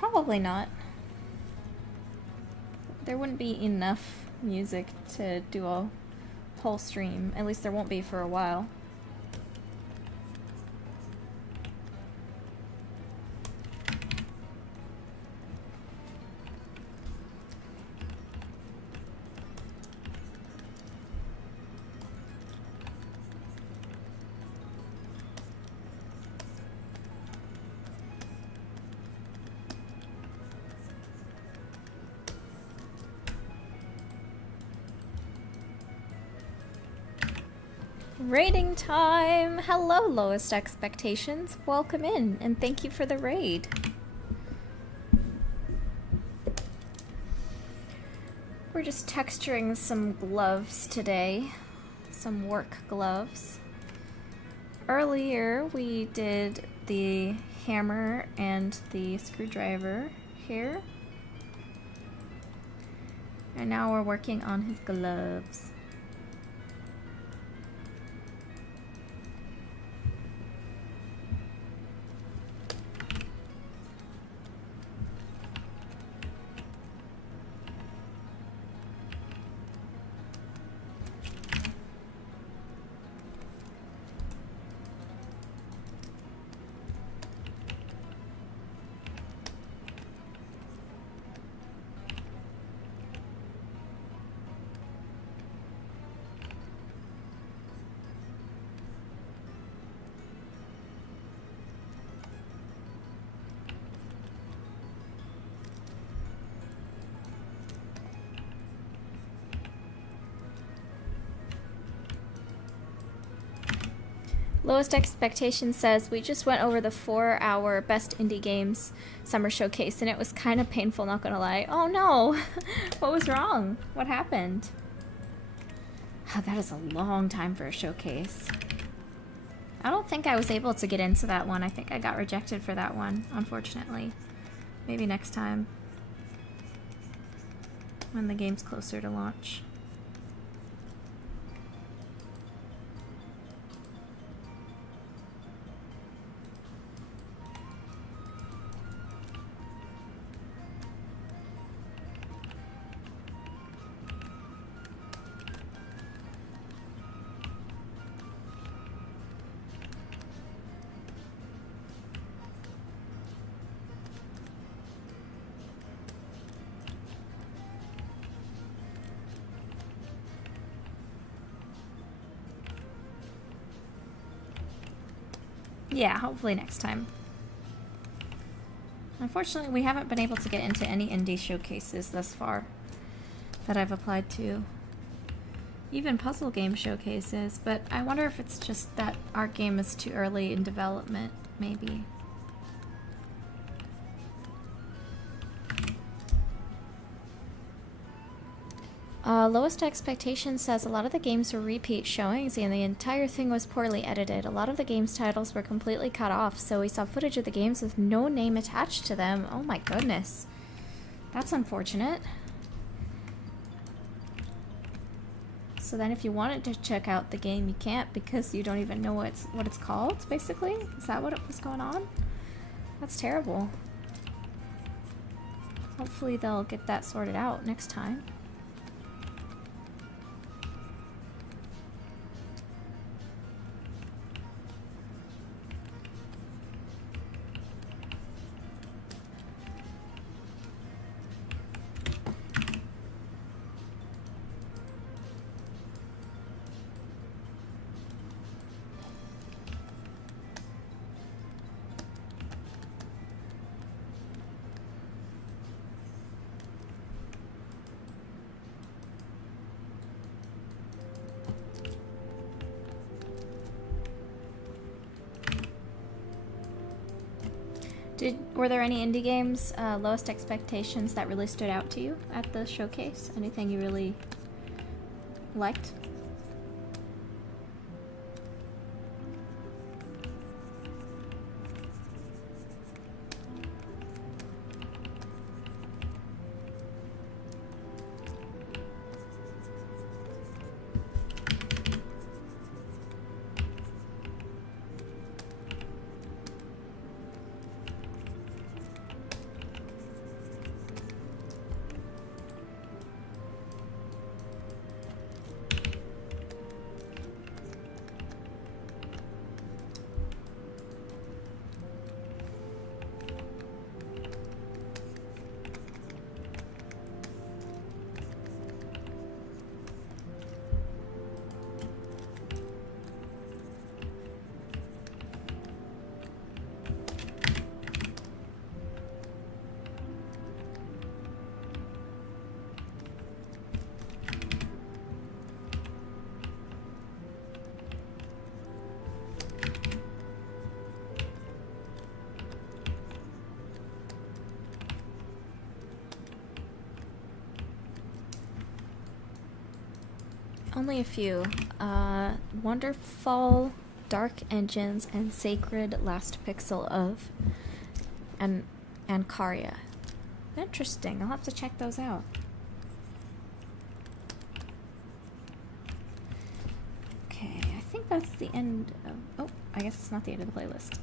Probably not. There wouldn't be enough music to do a whole stream. At least there won't be for a while. Raiding time! Hello, Lowest Expectations. Welcome in, and thank you for the raid. We're just texturing some gloves today. Some work gloves. Earlier, we did the hammer and the screwdriver here. And now we're working on his gloves. Lowest Expectation says, we just went over the 4-hour Best Indie Games Summer Showcase, and it was kind of painful, not gonna lie. Oh no! What was wrong? What happened? Oh, that is a long time for a showcase. I don't think I was able to get into that one. I think I got rejected for that one, unfortunately. Maybe next time. When the game's closer to launch. Yeah, hopefully next time. Unfortunately, we haven't been able to get into any indie showcases thus far that I've applied to. Even puzzle game showcases, but I wonder if it's just that our game is too early in development, maybe. Lowest Expectation says a lot of the games were repeat showings and the entire thing was poorly edited. A lot of the game's titles were completely cut off, so we saw footage of the games with no name attached to them. Oh my goodness. That's unfortunate. So then if you wanted to check out the game, you can't because you don't even know what it's called, basically? Is that what was going on? That's terrible. Hopefully they'll get that sorted out next time. Were there any indie games, Lowest Expectations, that really stood out to you at the showcase? Anything you really liked? Only a few. Wonderfall, Dark Engines, and Sacred Last Pixel of Ancaria. Interesting. I'll have to check those out. Okay, I think that's the end of... Oh, I guess it's not the end of the playlist.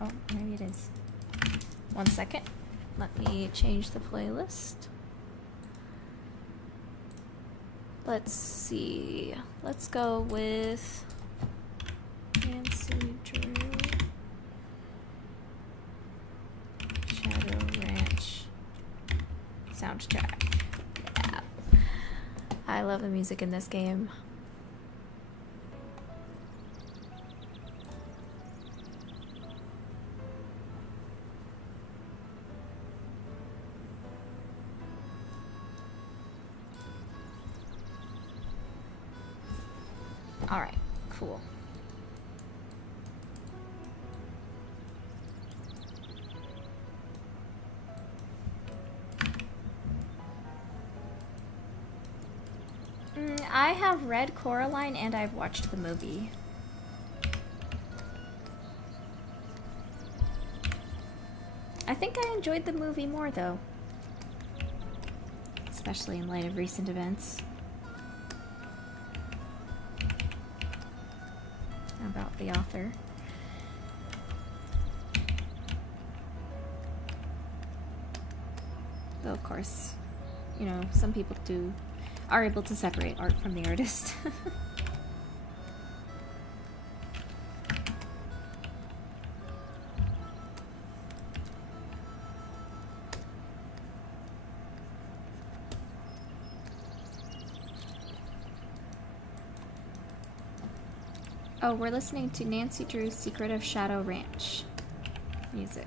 Oh, maybe it is. 1 second. Let me change the playlist. Let's see. Let's go with Nancy Drew. Shadow Ranch soundtrack. Yeah. I love the music in this game. Alright, cool. I have read Coraline and I've watched the movie. I think I enjoyed the movie more though. Especially in light of recent events. About the author. Though of course, you know, some people are able to separate art from the artist. Oh, we're listening to Nancy Drew's Secret of Shadow Ranch music.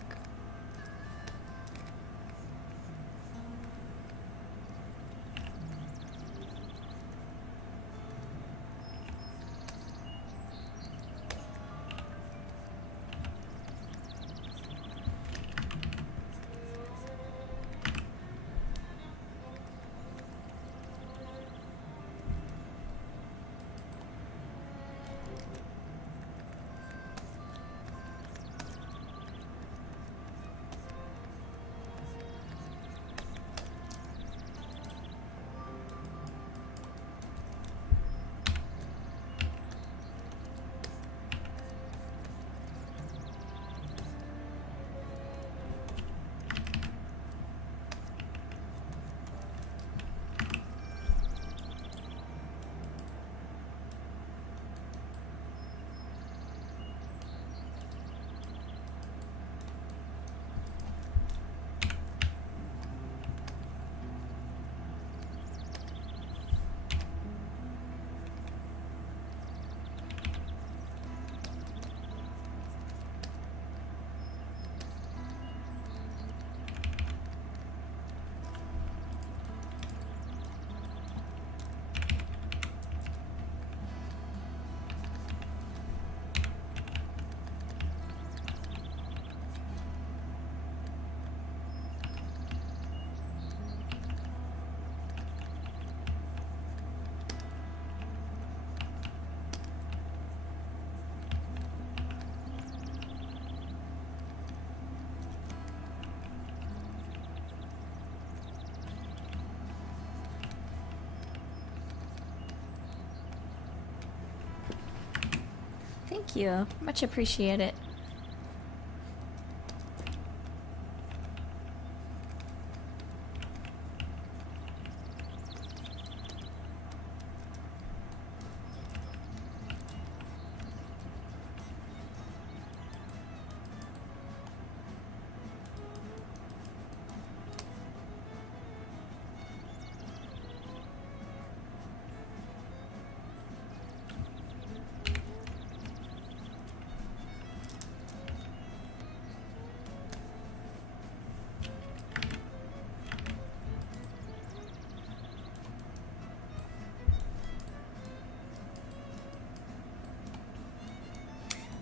Thank you. Much appreciate it.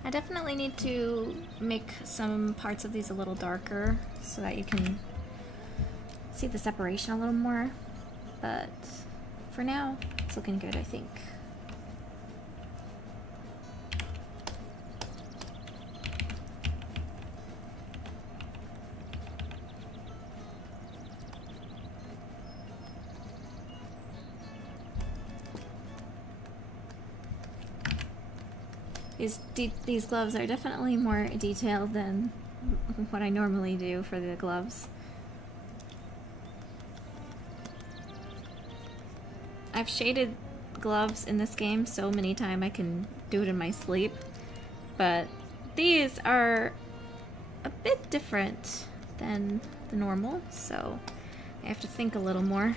I definitely need to make some parts of these a little darker so that you can see the separation a little more. but for now, it's looking good, I think. These gloves are definitely more detailed than what I normally do for the gloves. I've shaded gloves in this game so many times I can do it in my sleep, but these are a bit different than the normal, so I have to think a little more.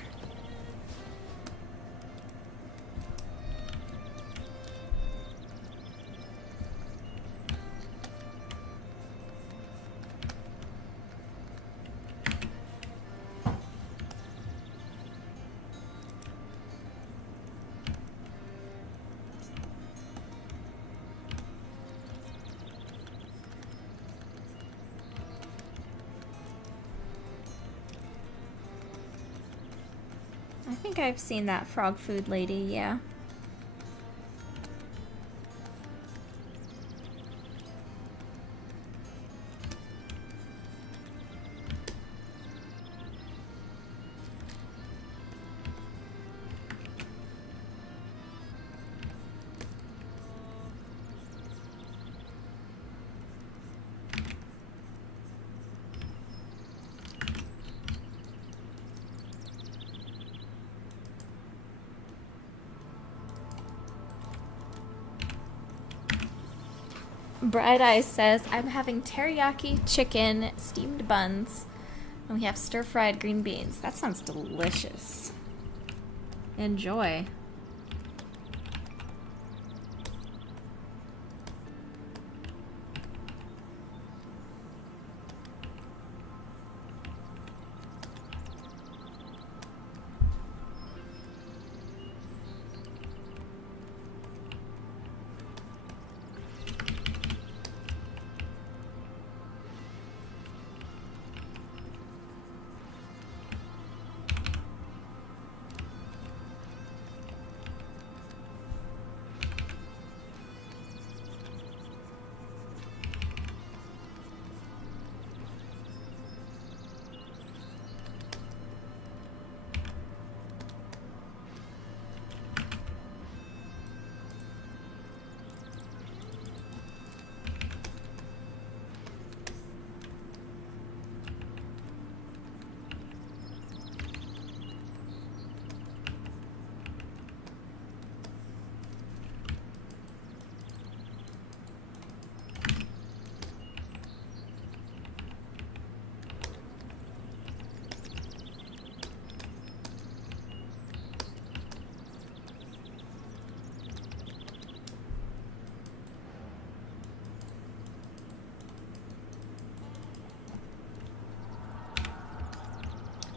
I think I've seen that frog food lady, yeah. Bright Eyes says, I'm having teriyaki chicken steamed buns, and we have stir-fried green beans. That sounds delicious. Enjoy.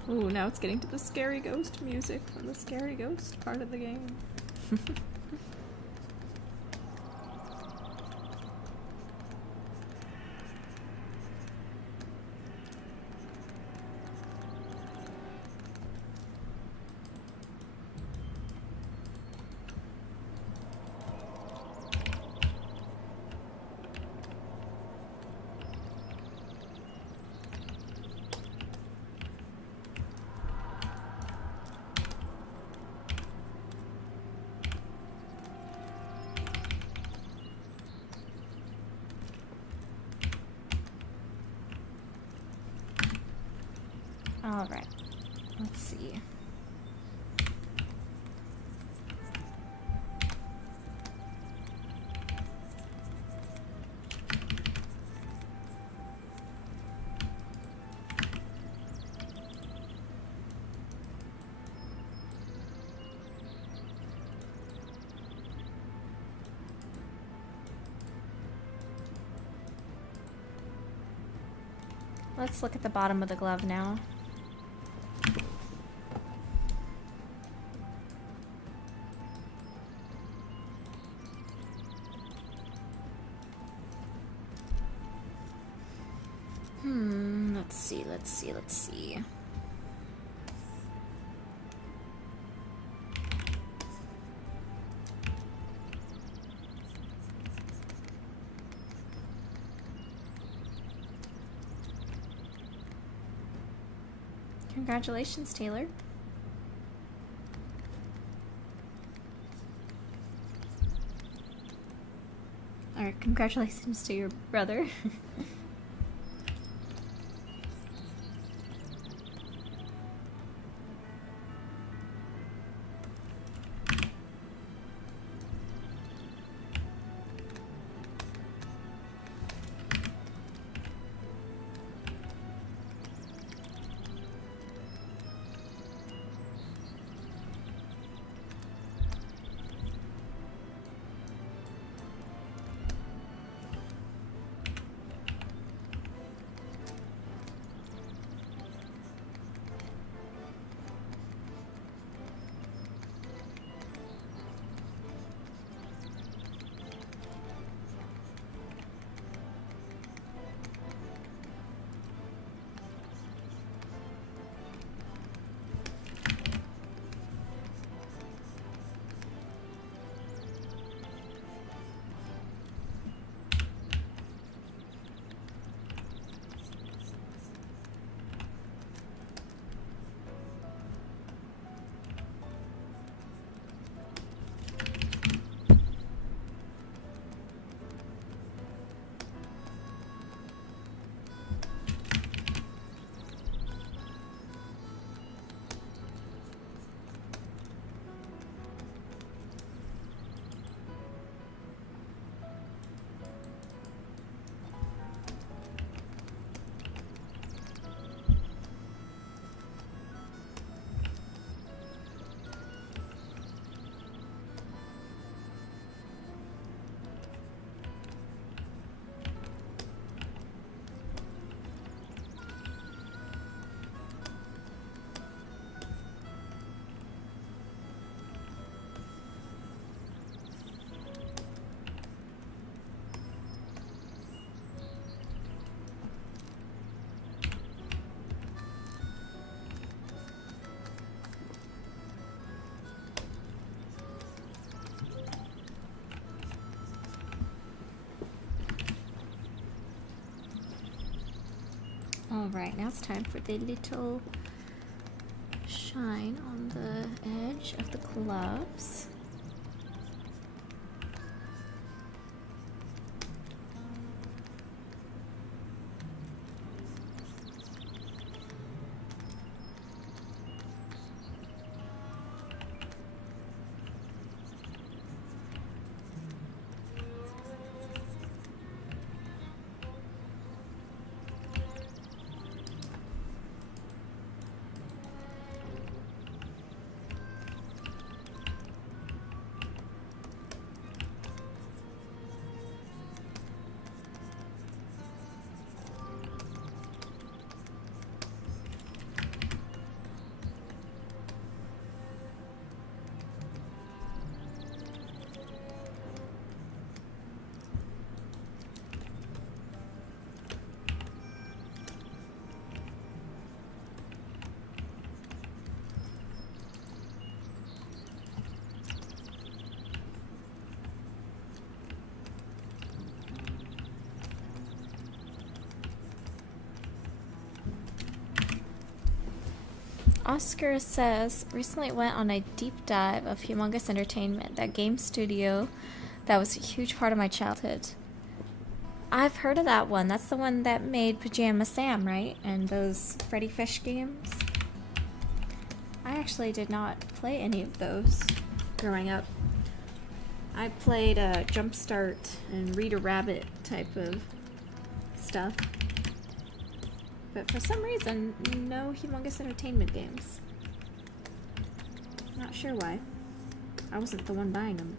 Ooh, now it's getting to the scary ghost music from the scary ghost part of the game. All right, let's see. Let's look at the bottom of the glove now. Let's see. Congratulations, Taylor. Or congratulations to your brother. Alright, now it's time for the little shine on the edge of the gloves. Oscar says, recently went on a deep dive of Humongous Entertainment, that game studio that was a huge part of my childhood. I've heard of that one. That's the one that made Pajama Sam, right? And those Freddy Fish games. I actually did not play any of those growing up. I played Jumpstart and Reader Rabbit type of stuff. But for some reason, no Humongous Entertainment games. Not sure why. I wasn't the one buying them.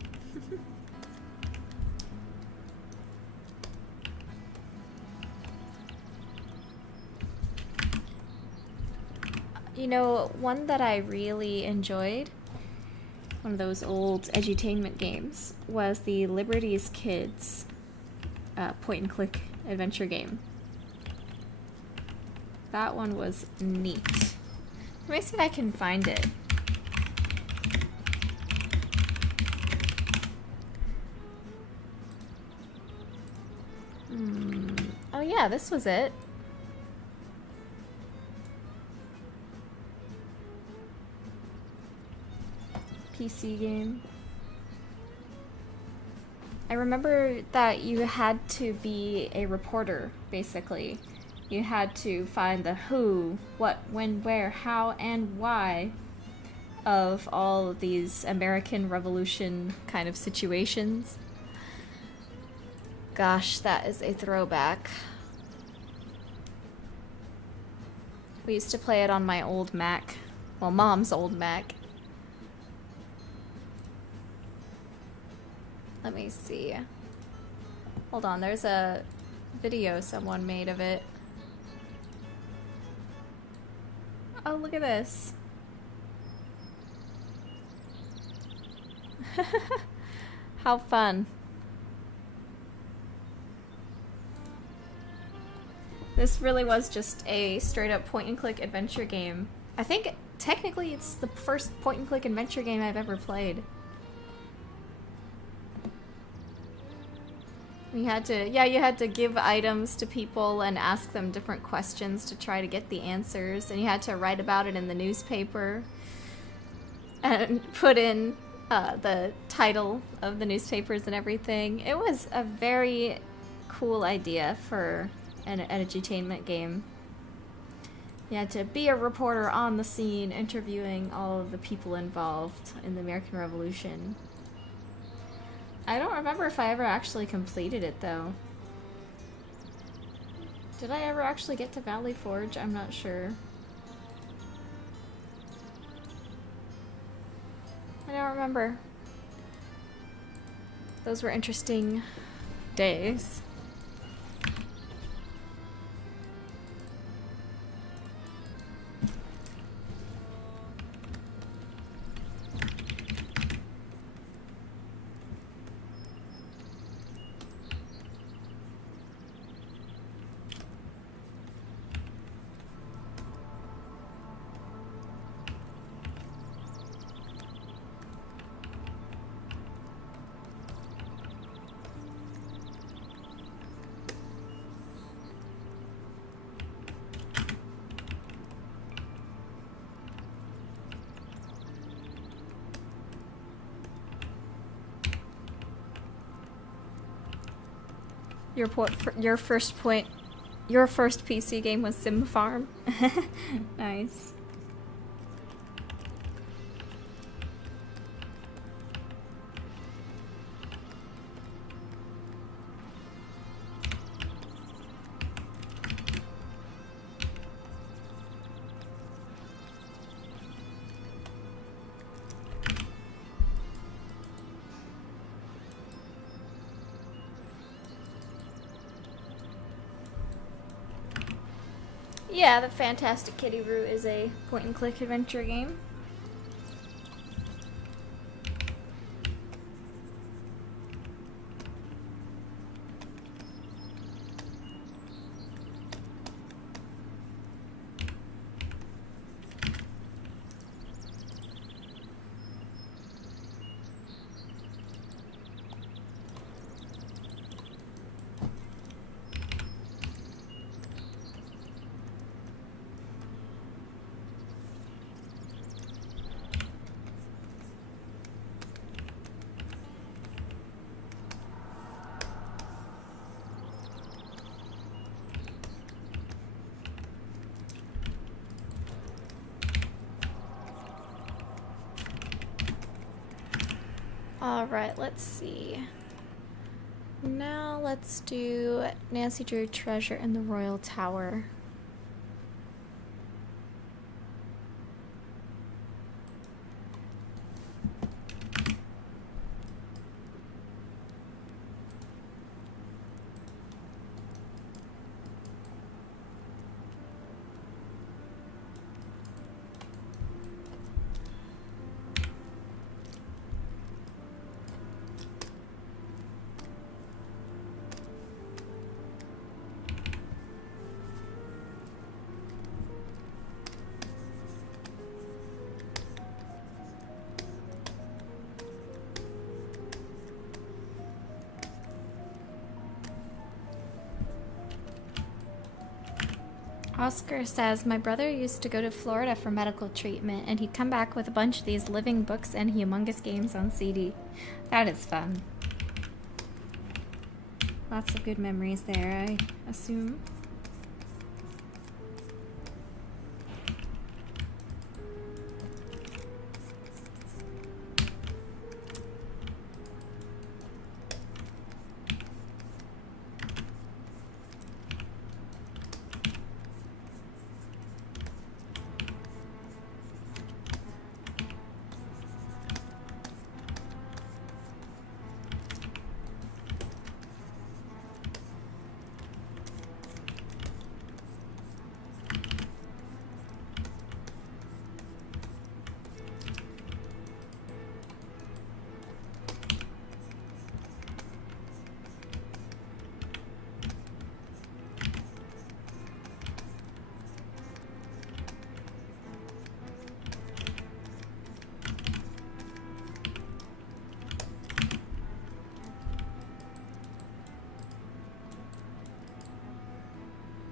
You know, one that I really enjoyed, one of those old edutainment games, was the Liberty's Kids point-and-click adventure game. That one was neat. Let me see if I can find it. Oh yeah, this was it. PC game. I remember that you had to be a reporter, basically. You had to find the who, what, when, where, how, and why of all of these American Revolution kind of situations. Gosh, that is a throwback. We used to play it on my old Mac. Well, Mom's old Mac. Let me see. Hold on, there's a video someone made of it. Oh, look at this. How fun. This really was just a straight up point and click adventure game. I think technically it's the first point and click adventure game I've ever played. You had to give items to people and ask them different questions to try to get the answers, and you had to write about it in the newspaper and put in the title of the newspapers and everything. It was a very cool idea for an edutainment game. You had to be a reporter on the scene, interviewing all of the people involved in the American Revolution. I don't remember if I ever actually completed it, though. Did I ever actually get to Valley Forge? I'm not sure. I don't remember. Those were interesting days. Your first PC game was Sim Farm. Nice. Yeah, the Fantastic Kitty Route is a point-and-click adventure game. Alright, let's see. Now let's do Nancy Drew Treasure in the Royal Tower. Oscar says, my brother used to go to Florida for medical treatment, and he'd come back with a bunch of these living books and humongous games on CD. That is fun. Lots of good memories there, I assume.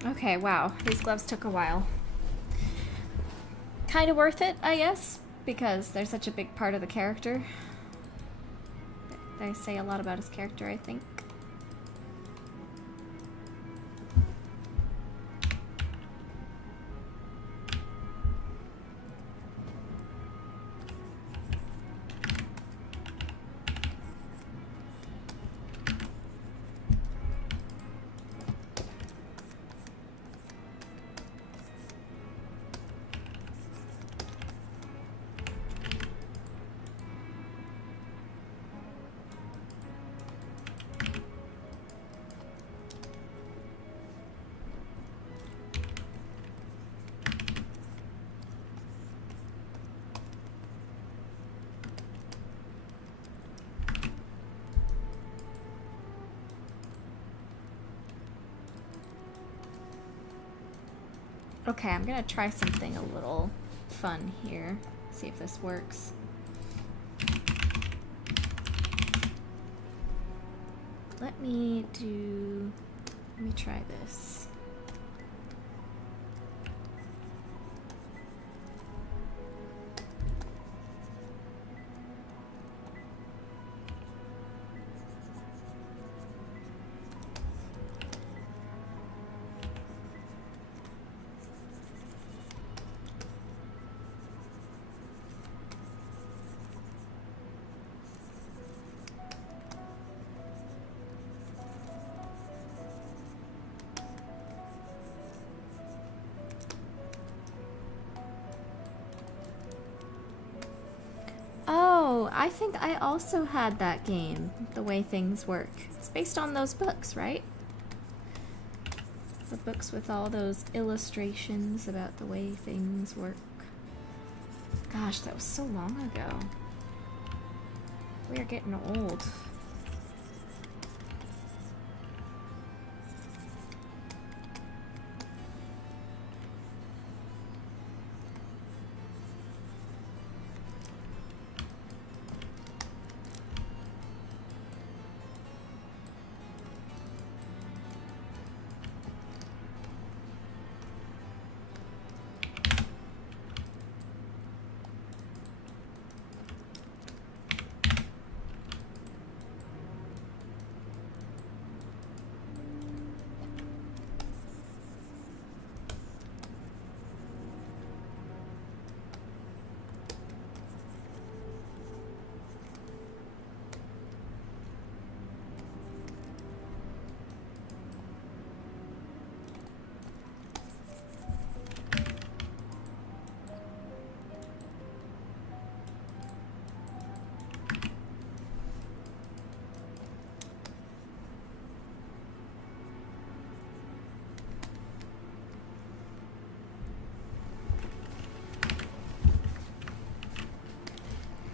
Okay, wow. These gloves took a while. Kind of worth it, I guess, because they're such a big part of the character. They say a lot about his character, I think. Okay, I'm gonna try something a little fun here. See if this works. Let me try this. Oh, I think I also had that game, The Way Things Work. It's based on those books, right? The books with all those illustrations about the way things work. Gosh, that was so long ago. We are getting old.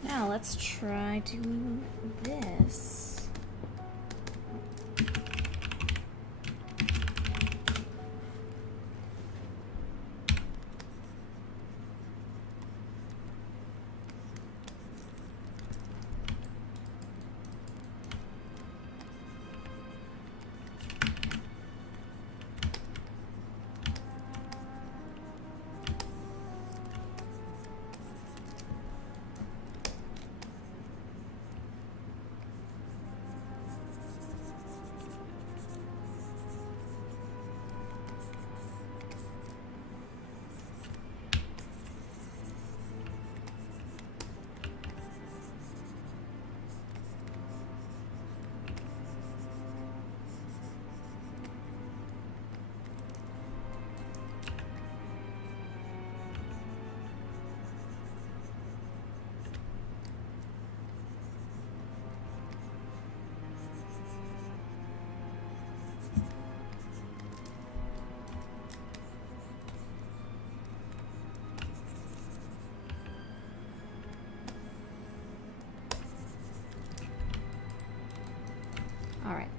Now let's try doing this.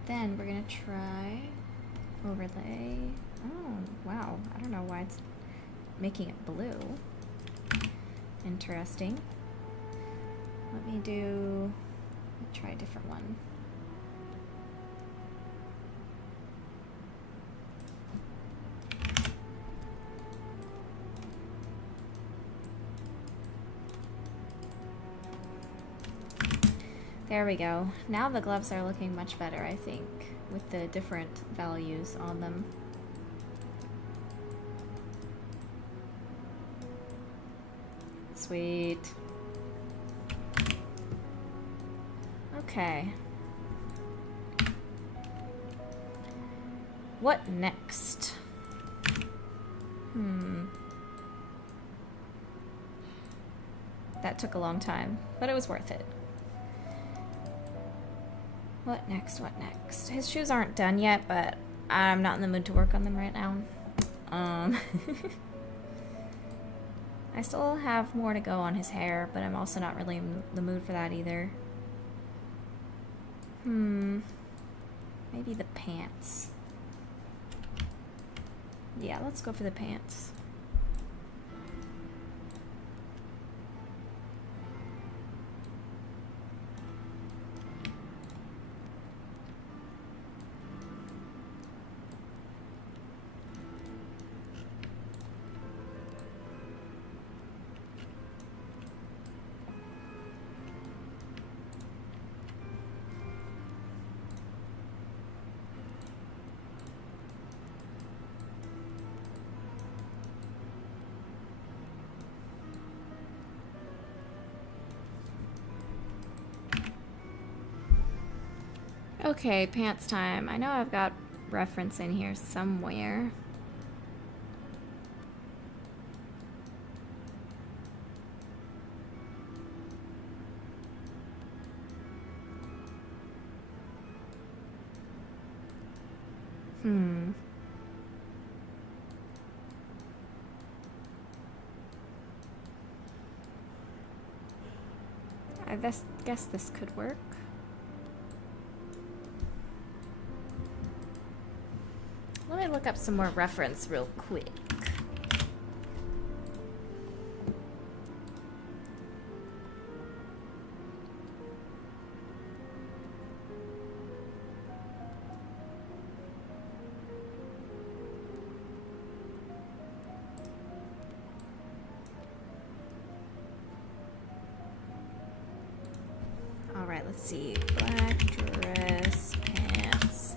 Then we're gonna try overlay. Oh, wow. I don't know why it's making it blue. Interesting. Let me try a different one. There we go. Now the gloves are looking much better, I think, with the different values on them. Sweet. Okay. What next? That took a long time, but it was worth it. What next? What next? His shoes aren't done yet, but I'm not in the mood to work on them right now. I still have more to go on his hair, but I'm also not really in the mood for that either. Maybe the pants. Yeah, let's go for the pants. Okay, pants time. I know I've got reference in here somewhere. I guess this could work. Let me look up some more reference real quick. All right, let's see. Black dress, pants.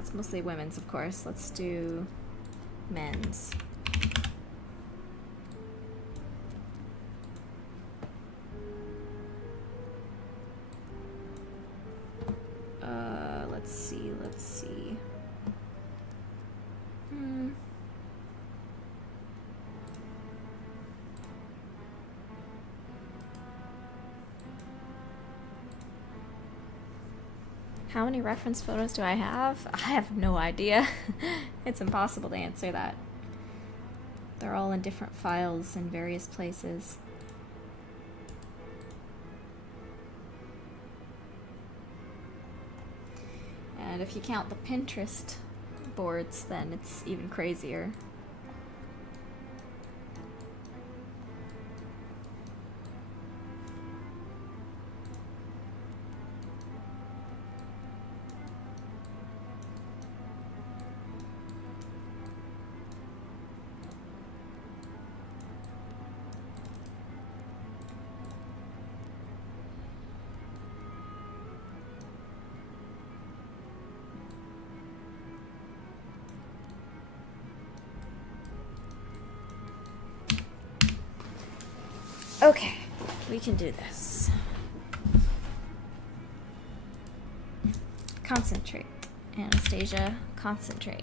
It's mostly women's, of course. Let's do men's. Let's see. How many reference photos do I have? I have no idea. It's impossible to answer that. They're all in different files in various places. And if you count the Pinterest boards, then it's even crazier. Okay, we can do this. Concentrate. Anastasia, concentrate.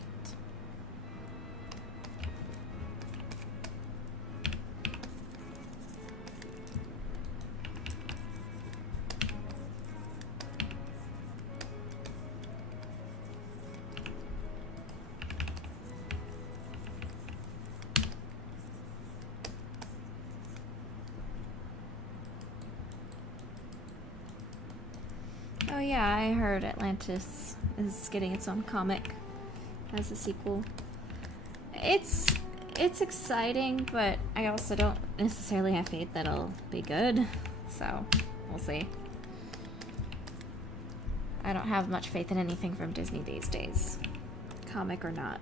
Oh yeah, I heard Atlantis is getting its own comic as a sequel. It's exciting, but I also don't necessarily have faith that it'll be good. So, we'll see. I don't have much faith in anything from Disney these days, comic or not.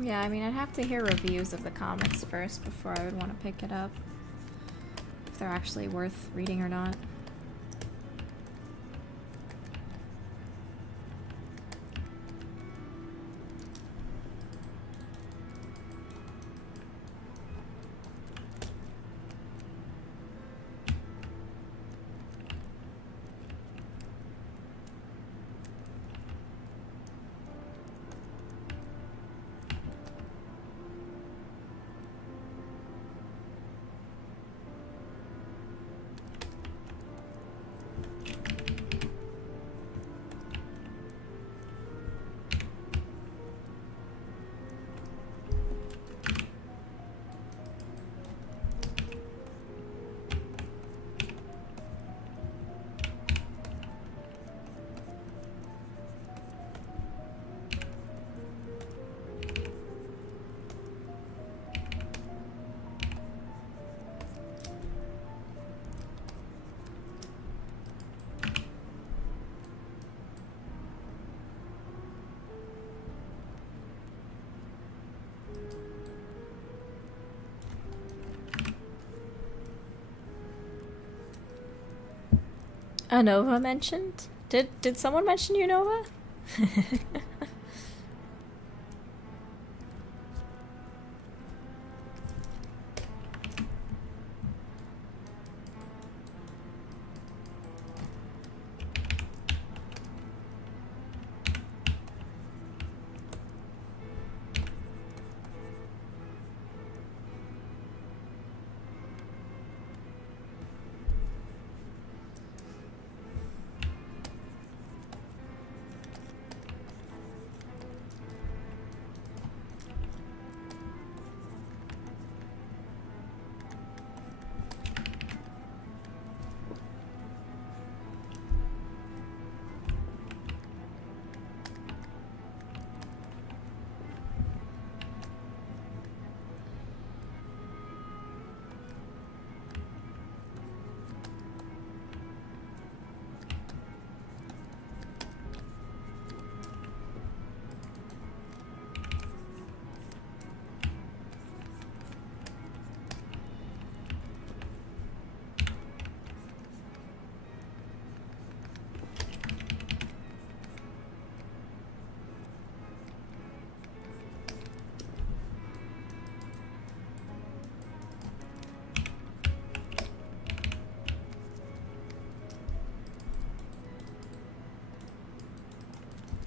Yeah, I mean, I'd have to hear reviews of the comics first before I would want to pick it up. If they're actually worth reading or not. Nova mentioned? Did someone mention you, Nova?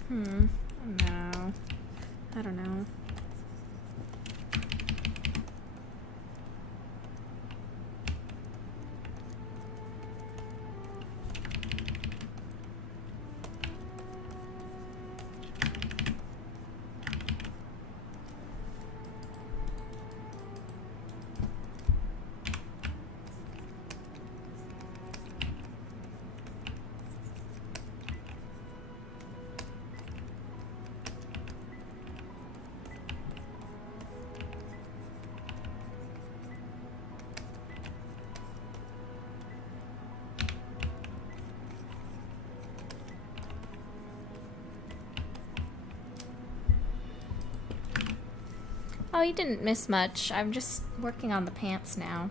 No. I don't know. Oh, you didn't miss much. I'm just working on the pants now.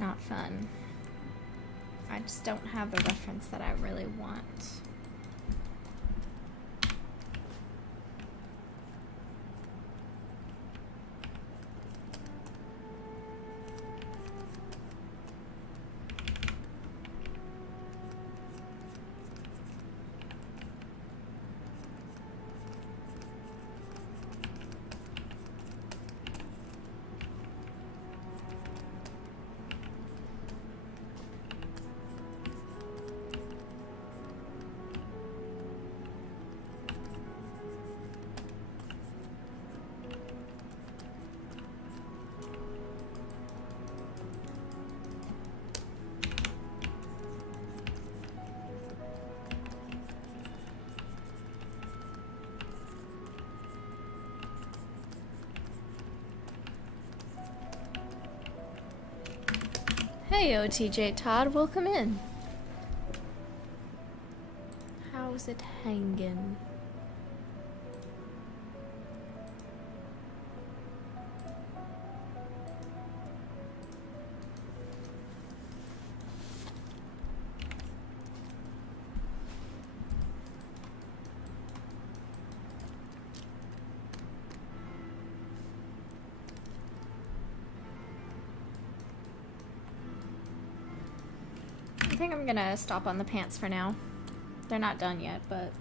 not fun. I just don't have the reference that I really want. Hey, OTJ Todd, welcome in. How's it hanging? I think I'm gonna stop on the pants for now. They're not done yet, but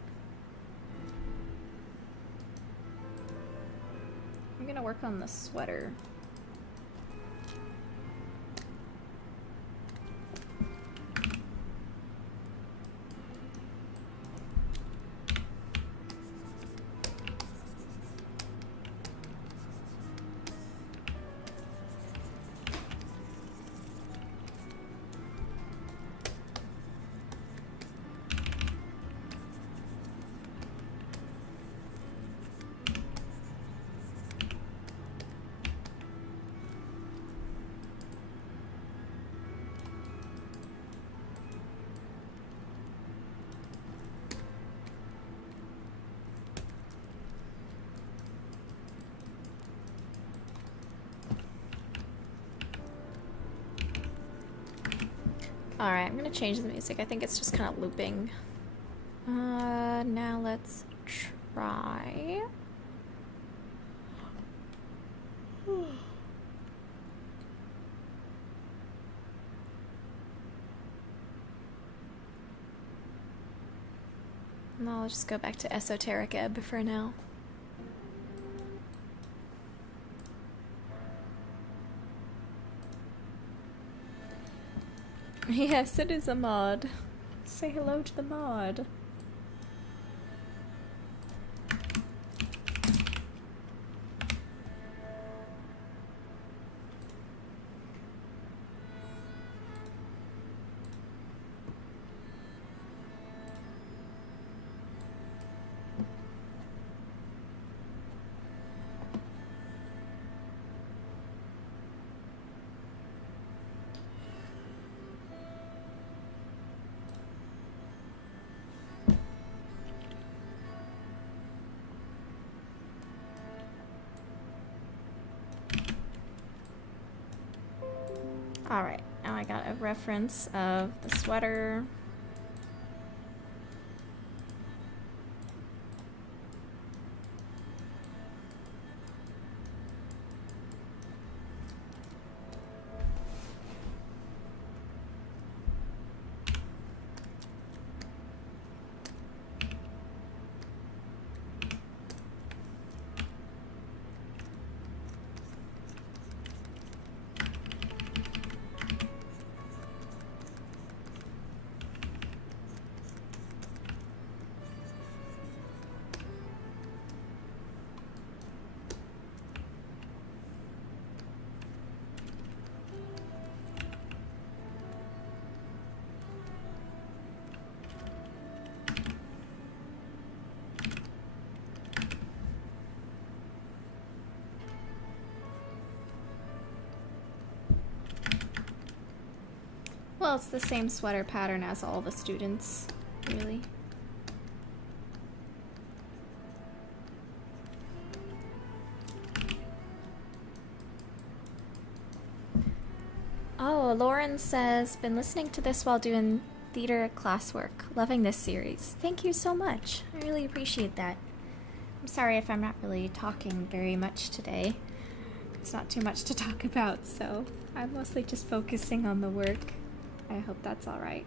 I'm gonna work on the sweater. Alright, I'm gonna change the music. I think it's just kind of looping. Now let's try. No, I'll just go back to Esoteric Ebb for now. Yes, it is a mod. Say hello to the mod. Alright, now I got a reference of the sweater. Well, it's the same sweater pattern as all the students, really. Oh, Lauren says, been listening to this while doing theater classwork. Loving this series. Thank you so much. I really appreciate that. I'm sorry if I'm not really talking very much today. It's not too much to talk about, so I'm mostly just focusing on the work. I hope that's all right.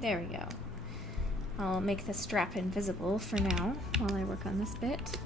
There we go. I'll make the strap invisible for now while I work on this bit.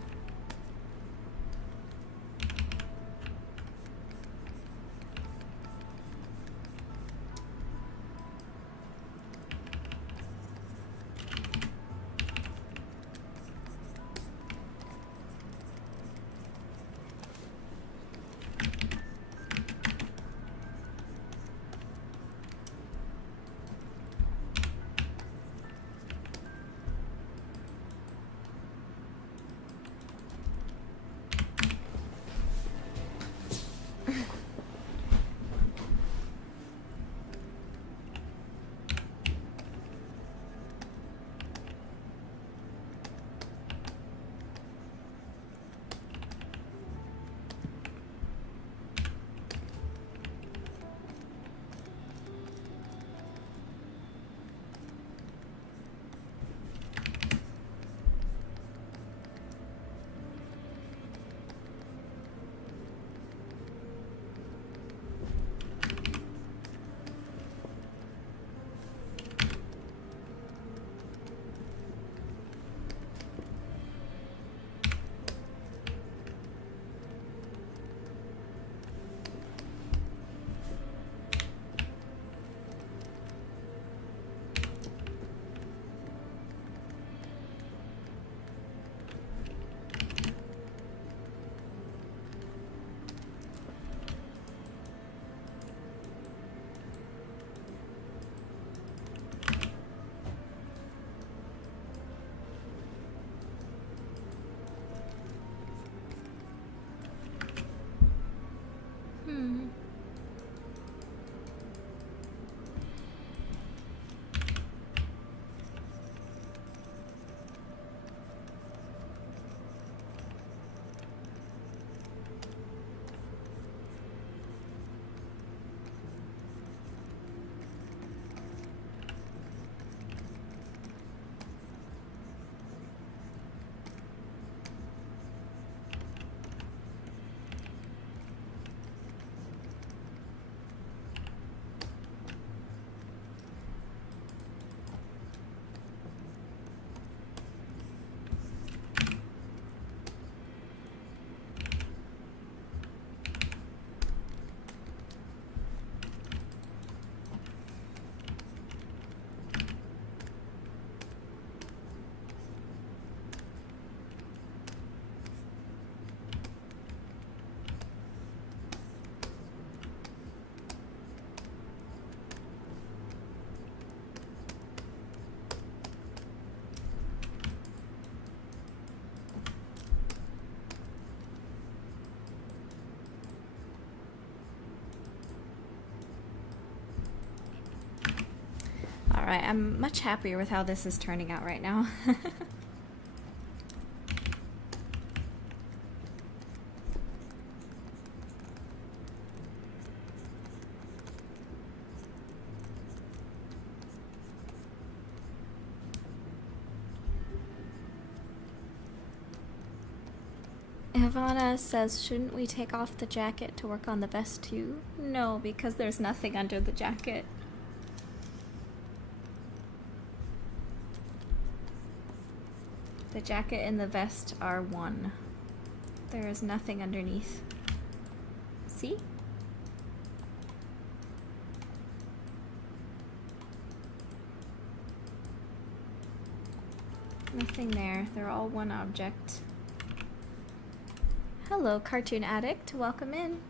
Alright, I'm much happier with how this is turning out right now. Ivana says, shouldn't we take off the jacket to work on the vest too? No, because there's nothing under the jacket. The jacket and the vest are one. There is nothing underneath. See? Nothing there. They're all one object. Hello, Cartoon Addict. Welcome in.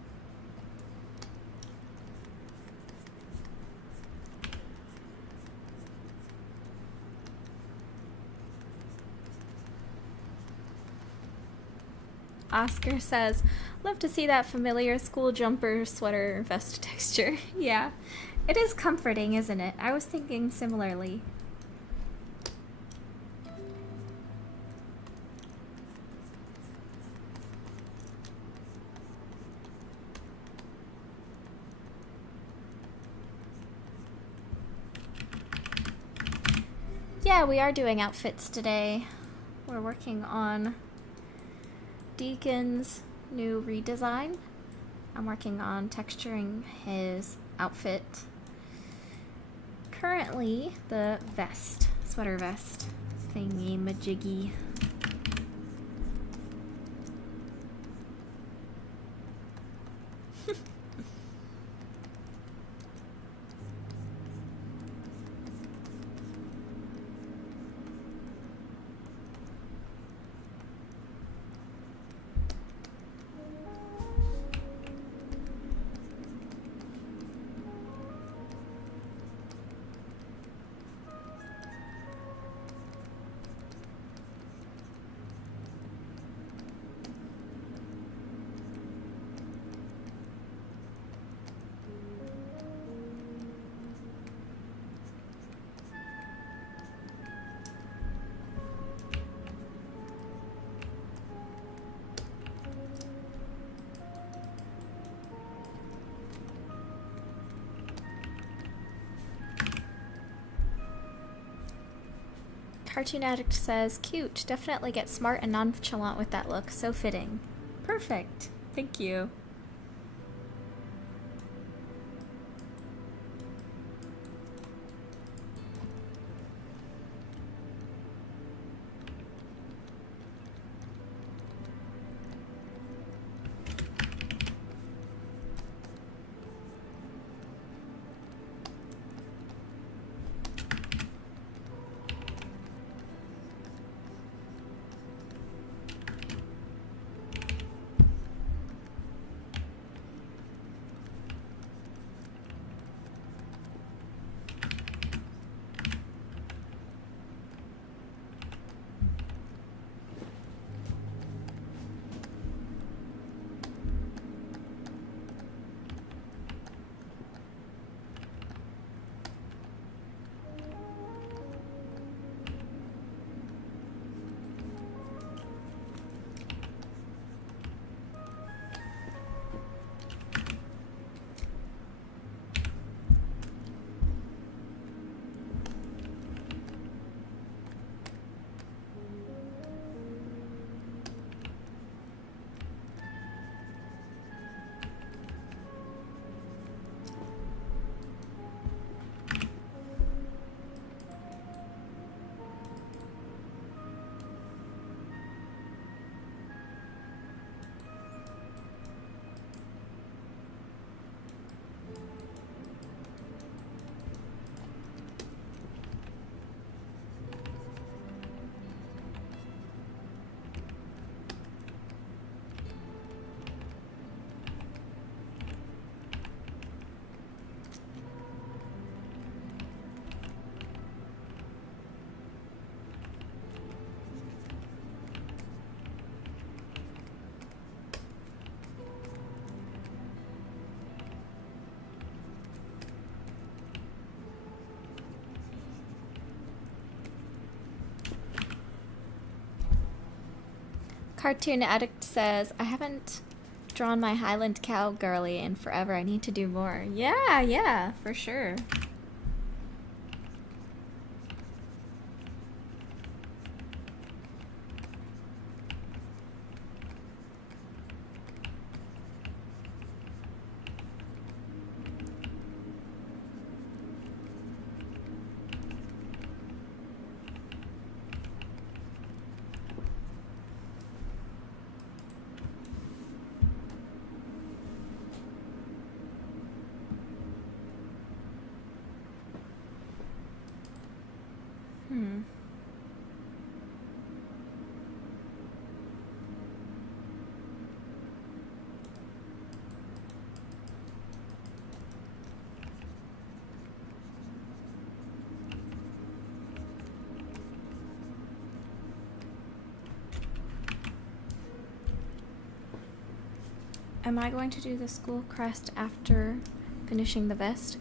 Oscar says, love to see that familiar school jumper, sweater, vest texture. Yeah, it is comforting, isn't it? I was thinking similarly. Yeah, we are doing outfits today. We're working on Deacon's new redesign. I'm working on texturing his outfit. Currently, the vest, sweater vest thingy majiggy. Cartoon Addict says, cute. Definitely get smart and nonchalant with that look. So fitting. Perfect. Thank you. Cartoon Addict says, I haven't drawn my Highland cow girly in forever. I need to do more. Yeah, for sure. Am I going to do the school crest after finishing the vest?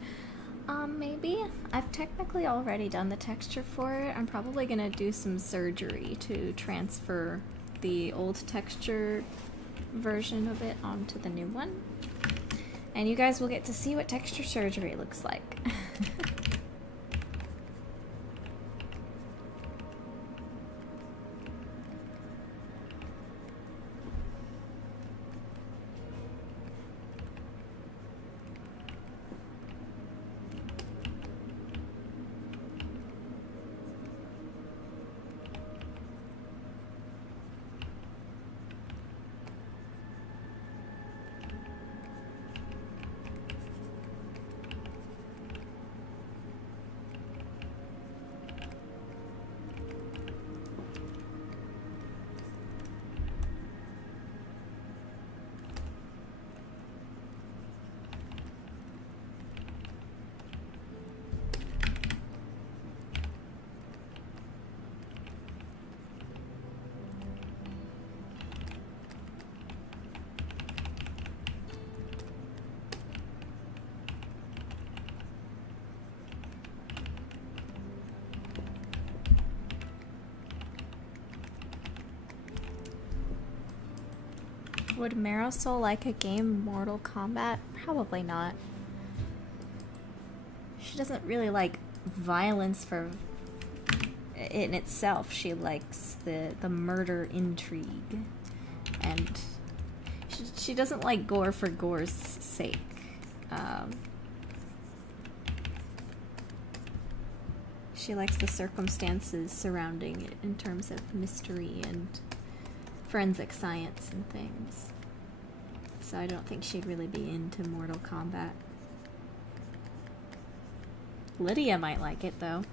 Maybe. I've technically already done the texture for it. I'm probably gonna do some surgery to transfer the old texture version of it onto the new one. And you guys will get to see what texture surgery looks like. Would Marisol like a game Mortal Kombat? Probably not. She doesn't really like violence for in itself. She likes the murder intrigue. And she doesn't like gore for gore's sake. She likes the circumstances surrounding it in terms of mystery and forensic science and things. So I don't think she'd really be into Mortal Kombat. Lydia might like it though.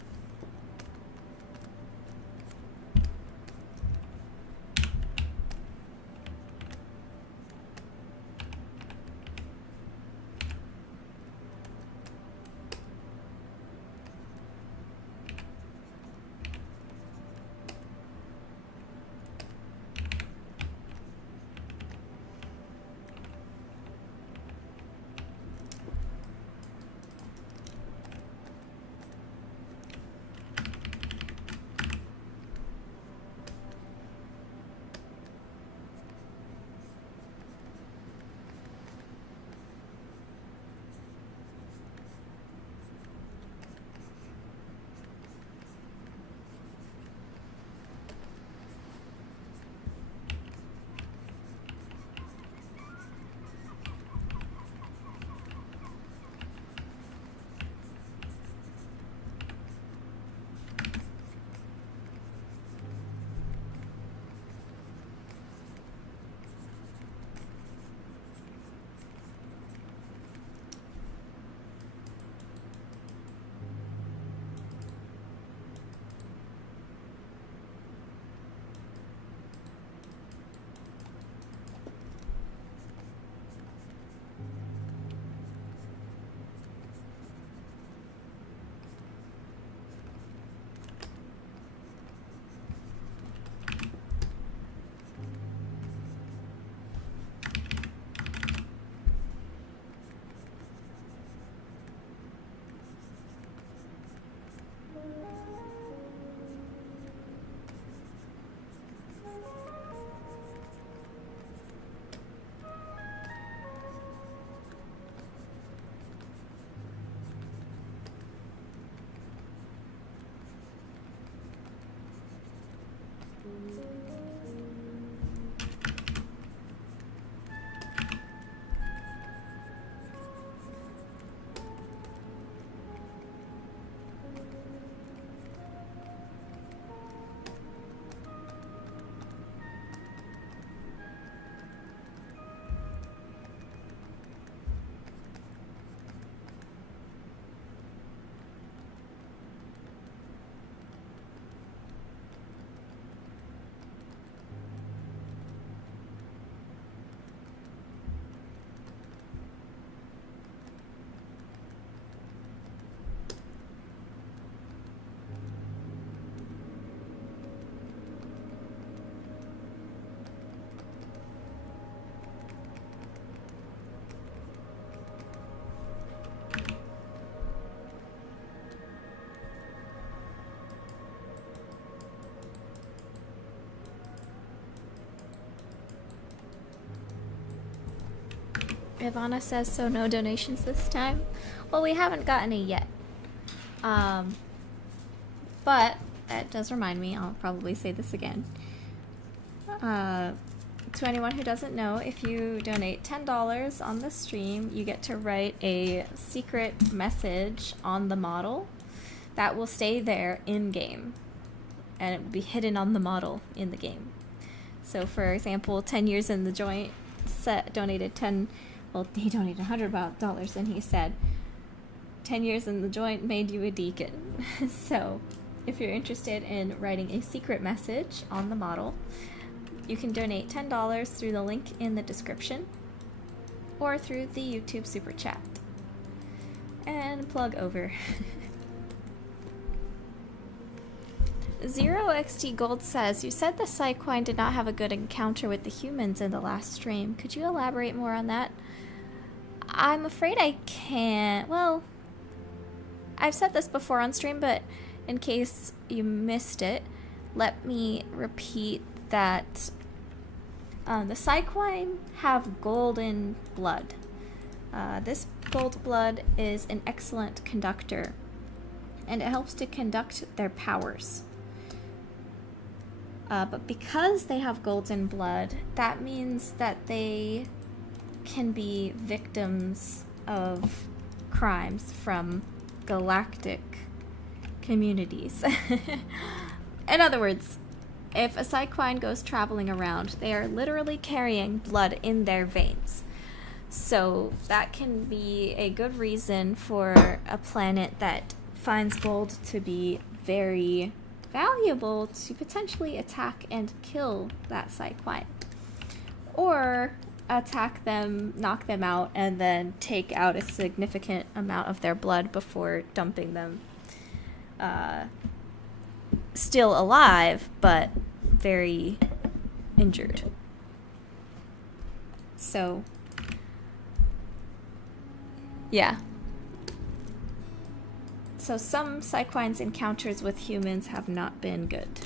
Ivana says, so no donations this time. Well, we haven't gotten it yet. But that does remind me, I'll probably say this again. To anyone who doesn't know, if you donate $10 on the stream, you get to write a secret message on the model that will stay there in-game. And it will be hidden on the model in the game. So for example, 10 years in the joint donated he donated $100 and he said, 10 years in the joint made you a deacon. So if you're interested in writing a secret message on the model, you can donate $10 through the link in the description or through the YouTube Super Chat. And plug over. 0XT Gold says, you said the Psyquine did not have a good encounter with the humans in the last stream. Could you elaborate more on that? I'm afraid I can't. Well, I've said this before on stream, but in case you missed it, let me repeat that the Psyquine have golden blood. This gold blood is an excellent conductor, and it helps to conduct their powers. But because they have golden blood, that means that they can be victims of crimes from galactic communities. In other words, if a Psyquine goes traveling around, they are literally carrying blood in their veins. So that can be a good reason for a planet that finds gold to be very valuable to potentially attack and kill that Psyquine. Or attack them, knock them out, and then take out a significant amount of their blood before dumping them. Still alive, but very injured. So, yeah. So some Psyquine's encounters with humans have not been good.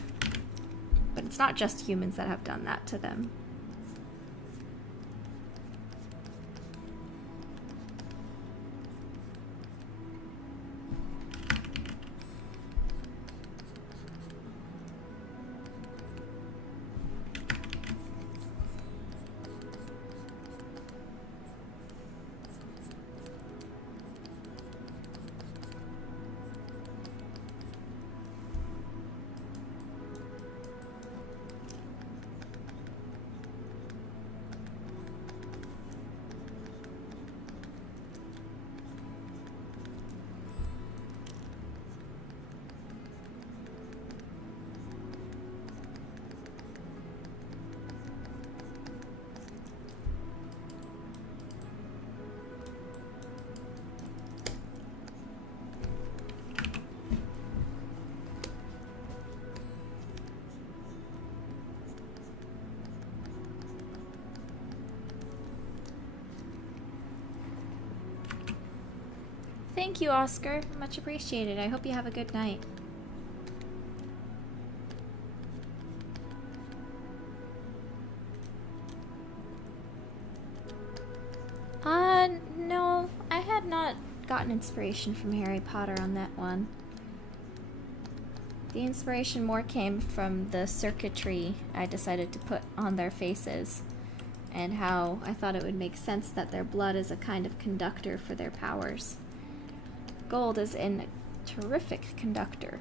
But it's not just humans that have done that to them. Thank you, Oscar. Much appreciated. I hope you have a good night. No. I had not gotten inspiration from Harry Potter on that one. The inspiration more came from the circuitry I decided to put on their faces, and how I thought it would make sense that their blood is a kind of conductor for their powers. Gold is a terrific conductor.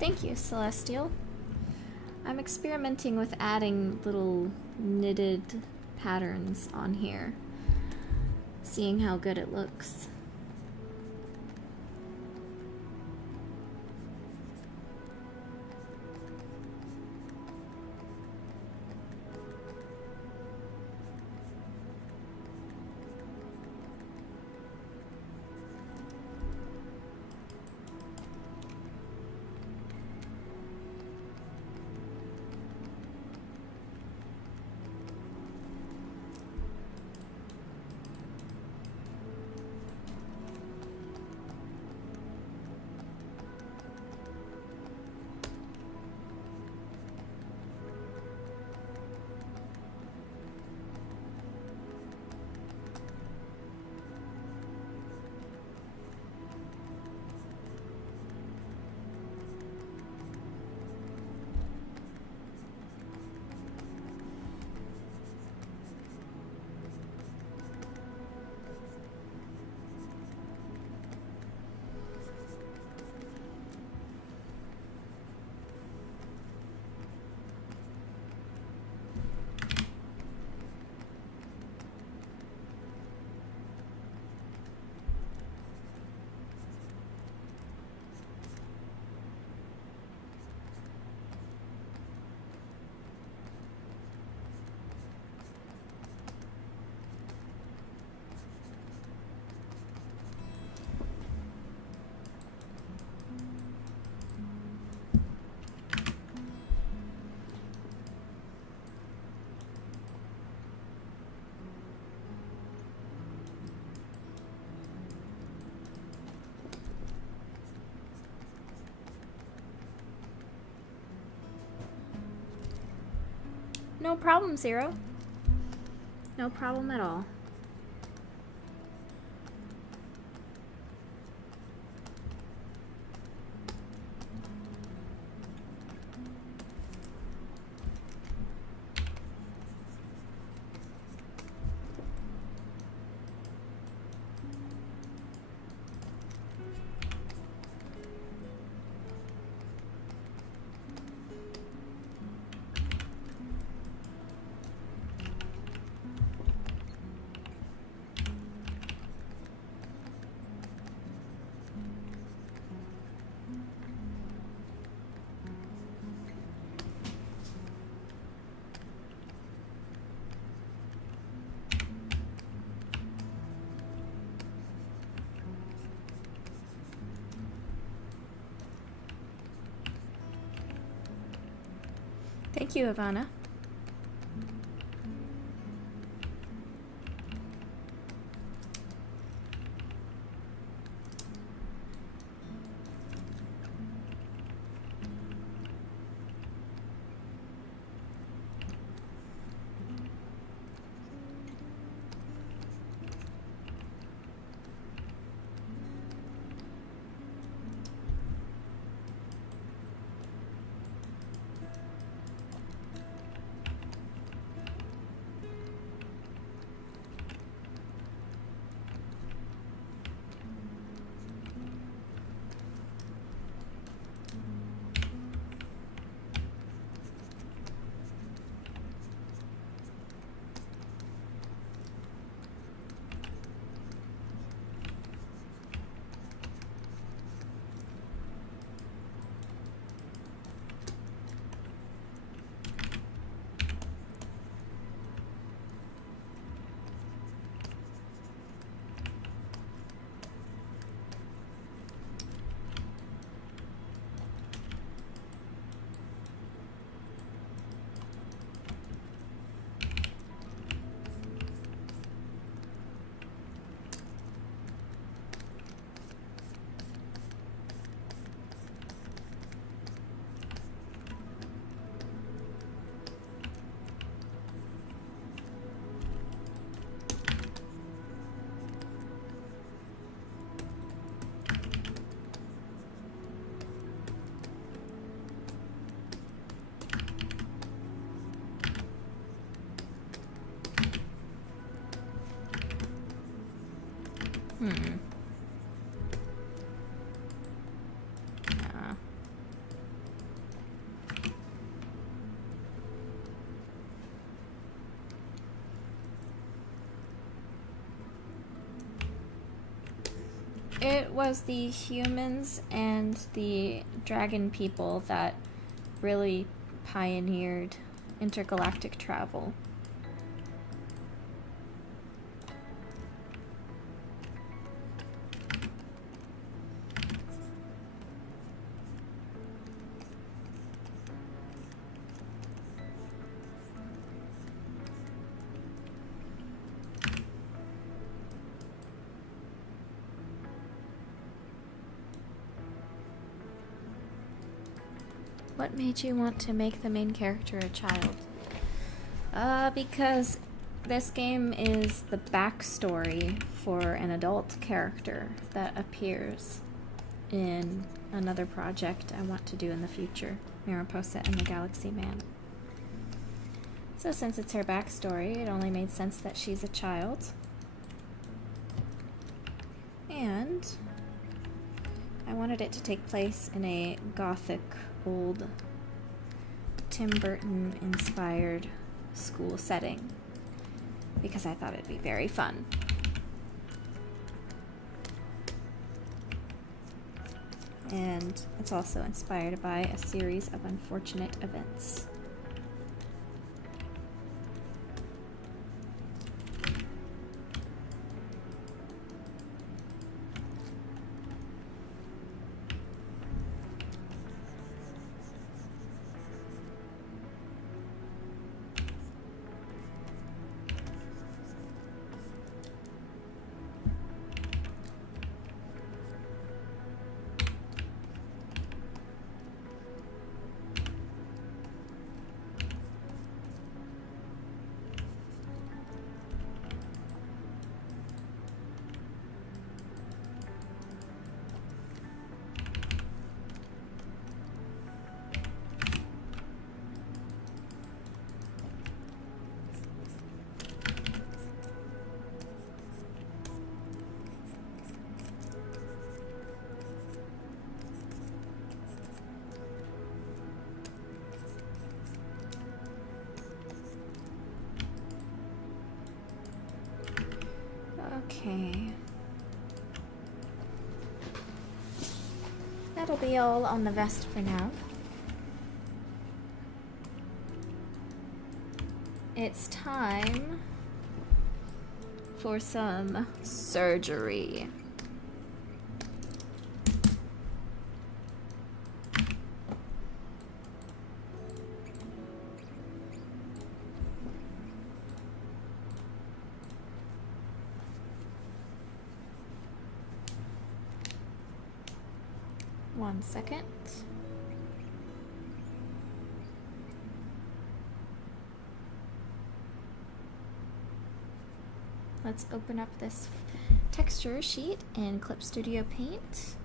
Thank you, Celestial. I'm experimenting with adding little knitted patterns on here, seeing how good it looks. No problem, Zero. No problem at all. Thank you, Ivana. It was the humans and the dragon people that really pioneered intergalactic travel. What made you want to make the main character a child? Because this game is the backstory for an adult character that appears in another project I want to do in the future, Mariposa and the Galaxy Man. So since it's her backstory, it only made sense that she's a child. And I wanted it to take place in a gothic, old, Tim Burton inspired school setting because I thought it'd be very fun. And it's also inspired by a series of unfortunate events. Okay. That'll be all on the vest for now. It's time for some surgery. One second. Let's open up this texture sheet in Clip Studio Paint.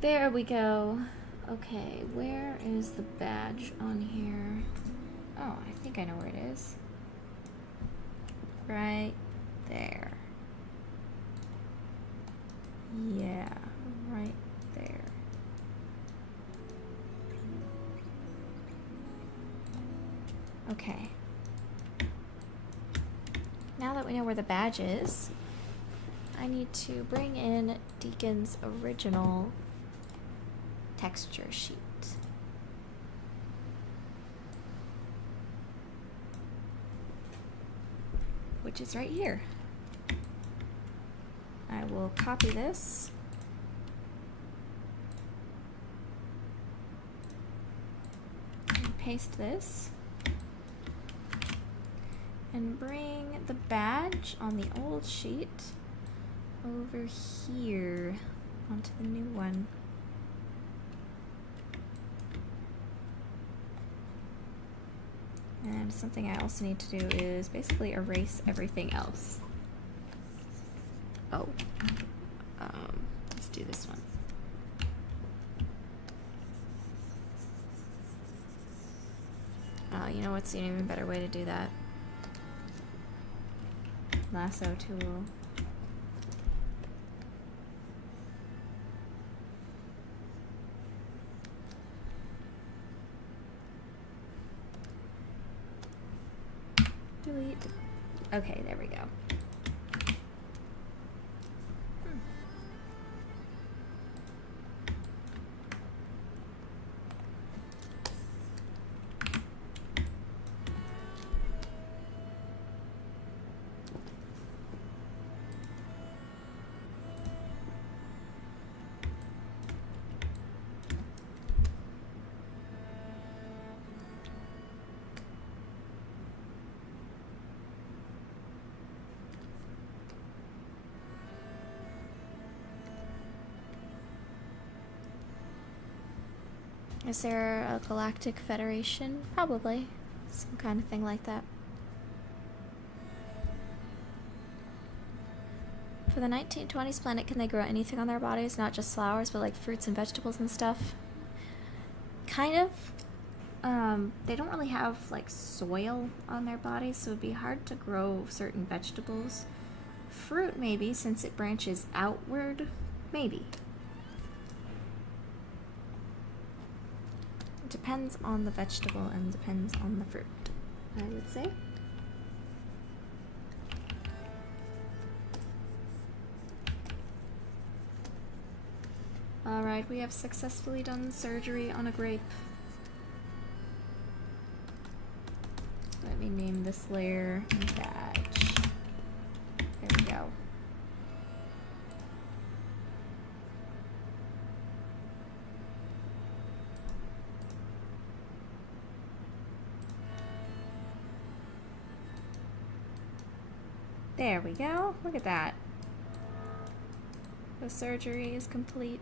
There we go. Okay, where is the badge on here? Oh, I think I know where it is. Right there. Yeah, right there. Okay. Now that we know where the badge is, I need to bring in Deacon's original texture sheet. Which is right here. I will copy this. And paste this. And bring the badge on the old sheet over here onto the new one. And something I also need to do is basically erase everything else. Oh, let's do this one. You know what's an even better way to do that? Lasso tool. Delete. Okay, there we go. Is there a galactic federation? Probably. Some kind of thing like that. For the 1920s planet, can they grow anything on their bodies? Not just flowers, but like fruits and vegetables and stuff? Kind of. They don't really have like soil on their bodies, so it'd be hard to grow certain vegetables. Fruit maybe, since it branches outward. Maybe. Depends on the vegetable and depends on the fruit, I would say. Alright, we have successfully done surgery on a grape. Let me name this layer badge. There we go. There we go. Look at that. The surgery is complete.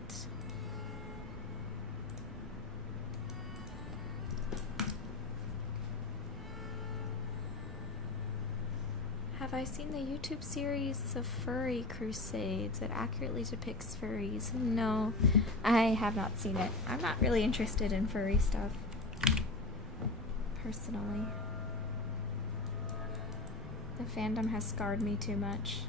Have I seen the YouTube series The Furry Crusades? It accurately depicts furries. No, I have not seen it. I'm not really interested in furry stuff, personally. The fandom has scarred me too much.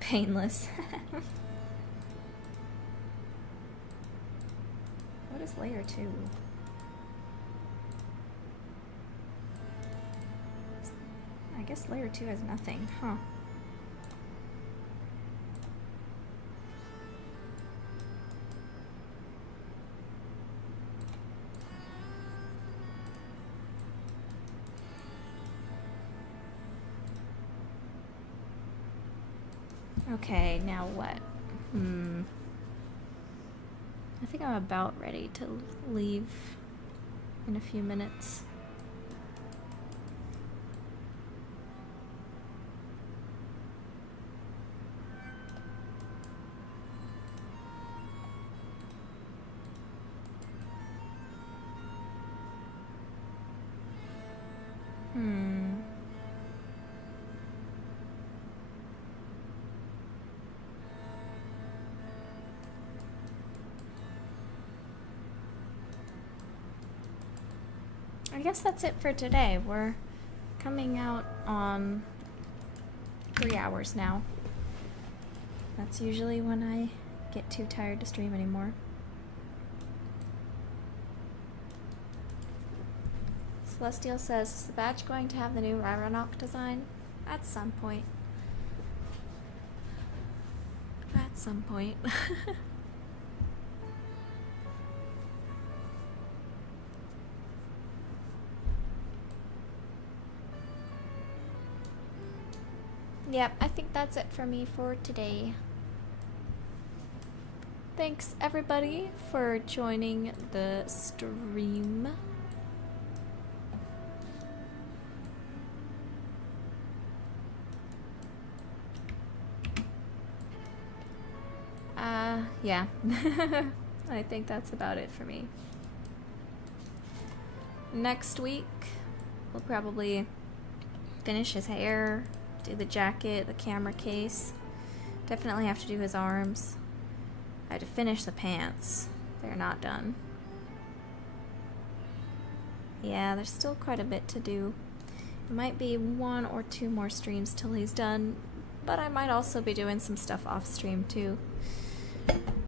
Painless. What is layer 2? I guess layer 2 has nothing, huh? Okay, now what? I think I'm about ready to leave in a few minutes. I guess that's it for today. We're coming out on 3 hours now. That's usually when I get too tired to stream anymore. Celestial says, is the badge going to have the new Ryronok design? At some point. At some point. Yep, I think that's it for me for today. Thanks everybody for joining the stream. Yeah. I think that's about it for me. Next week, we'll probably finish his hair, do the jacket, the camera case. Definitely have to do his arms. I had to finish the pants. They're not done. Yeah, there's still quite a bit to do. It might be 1 or 2 more streams till he's done, but I might also be doing some stuff off stream too.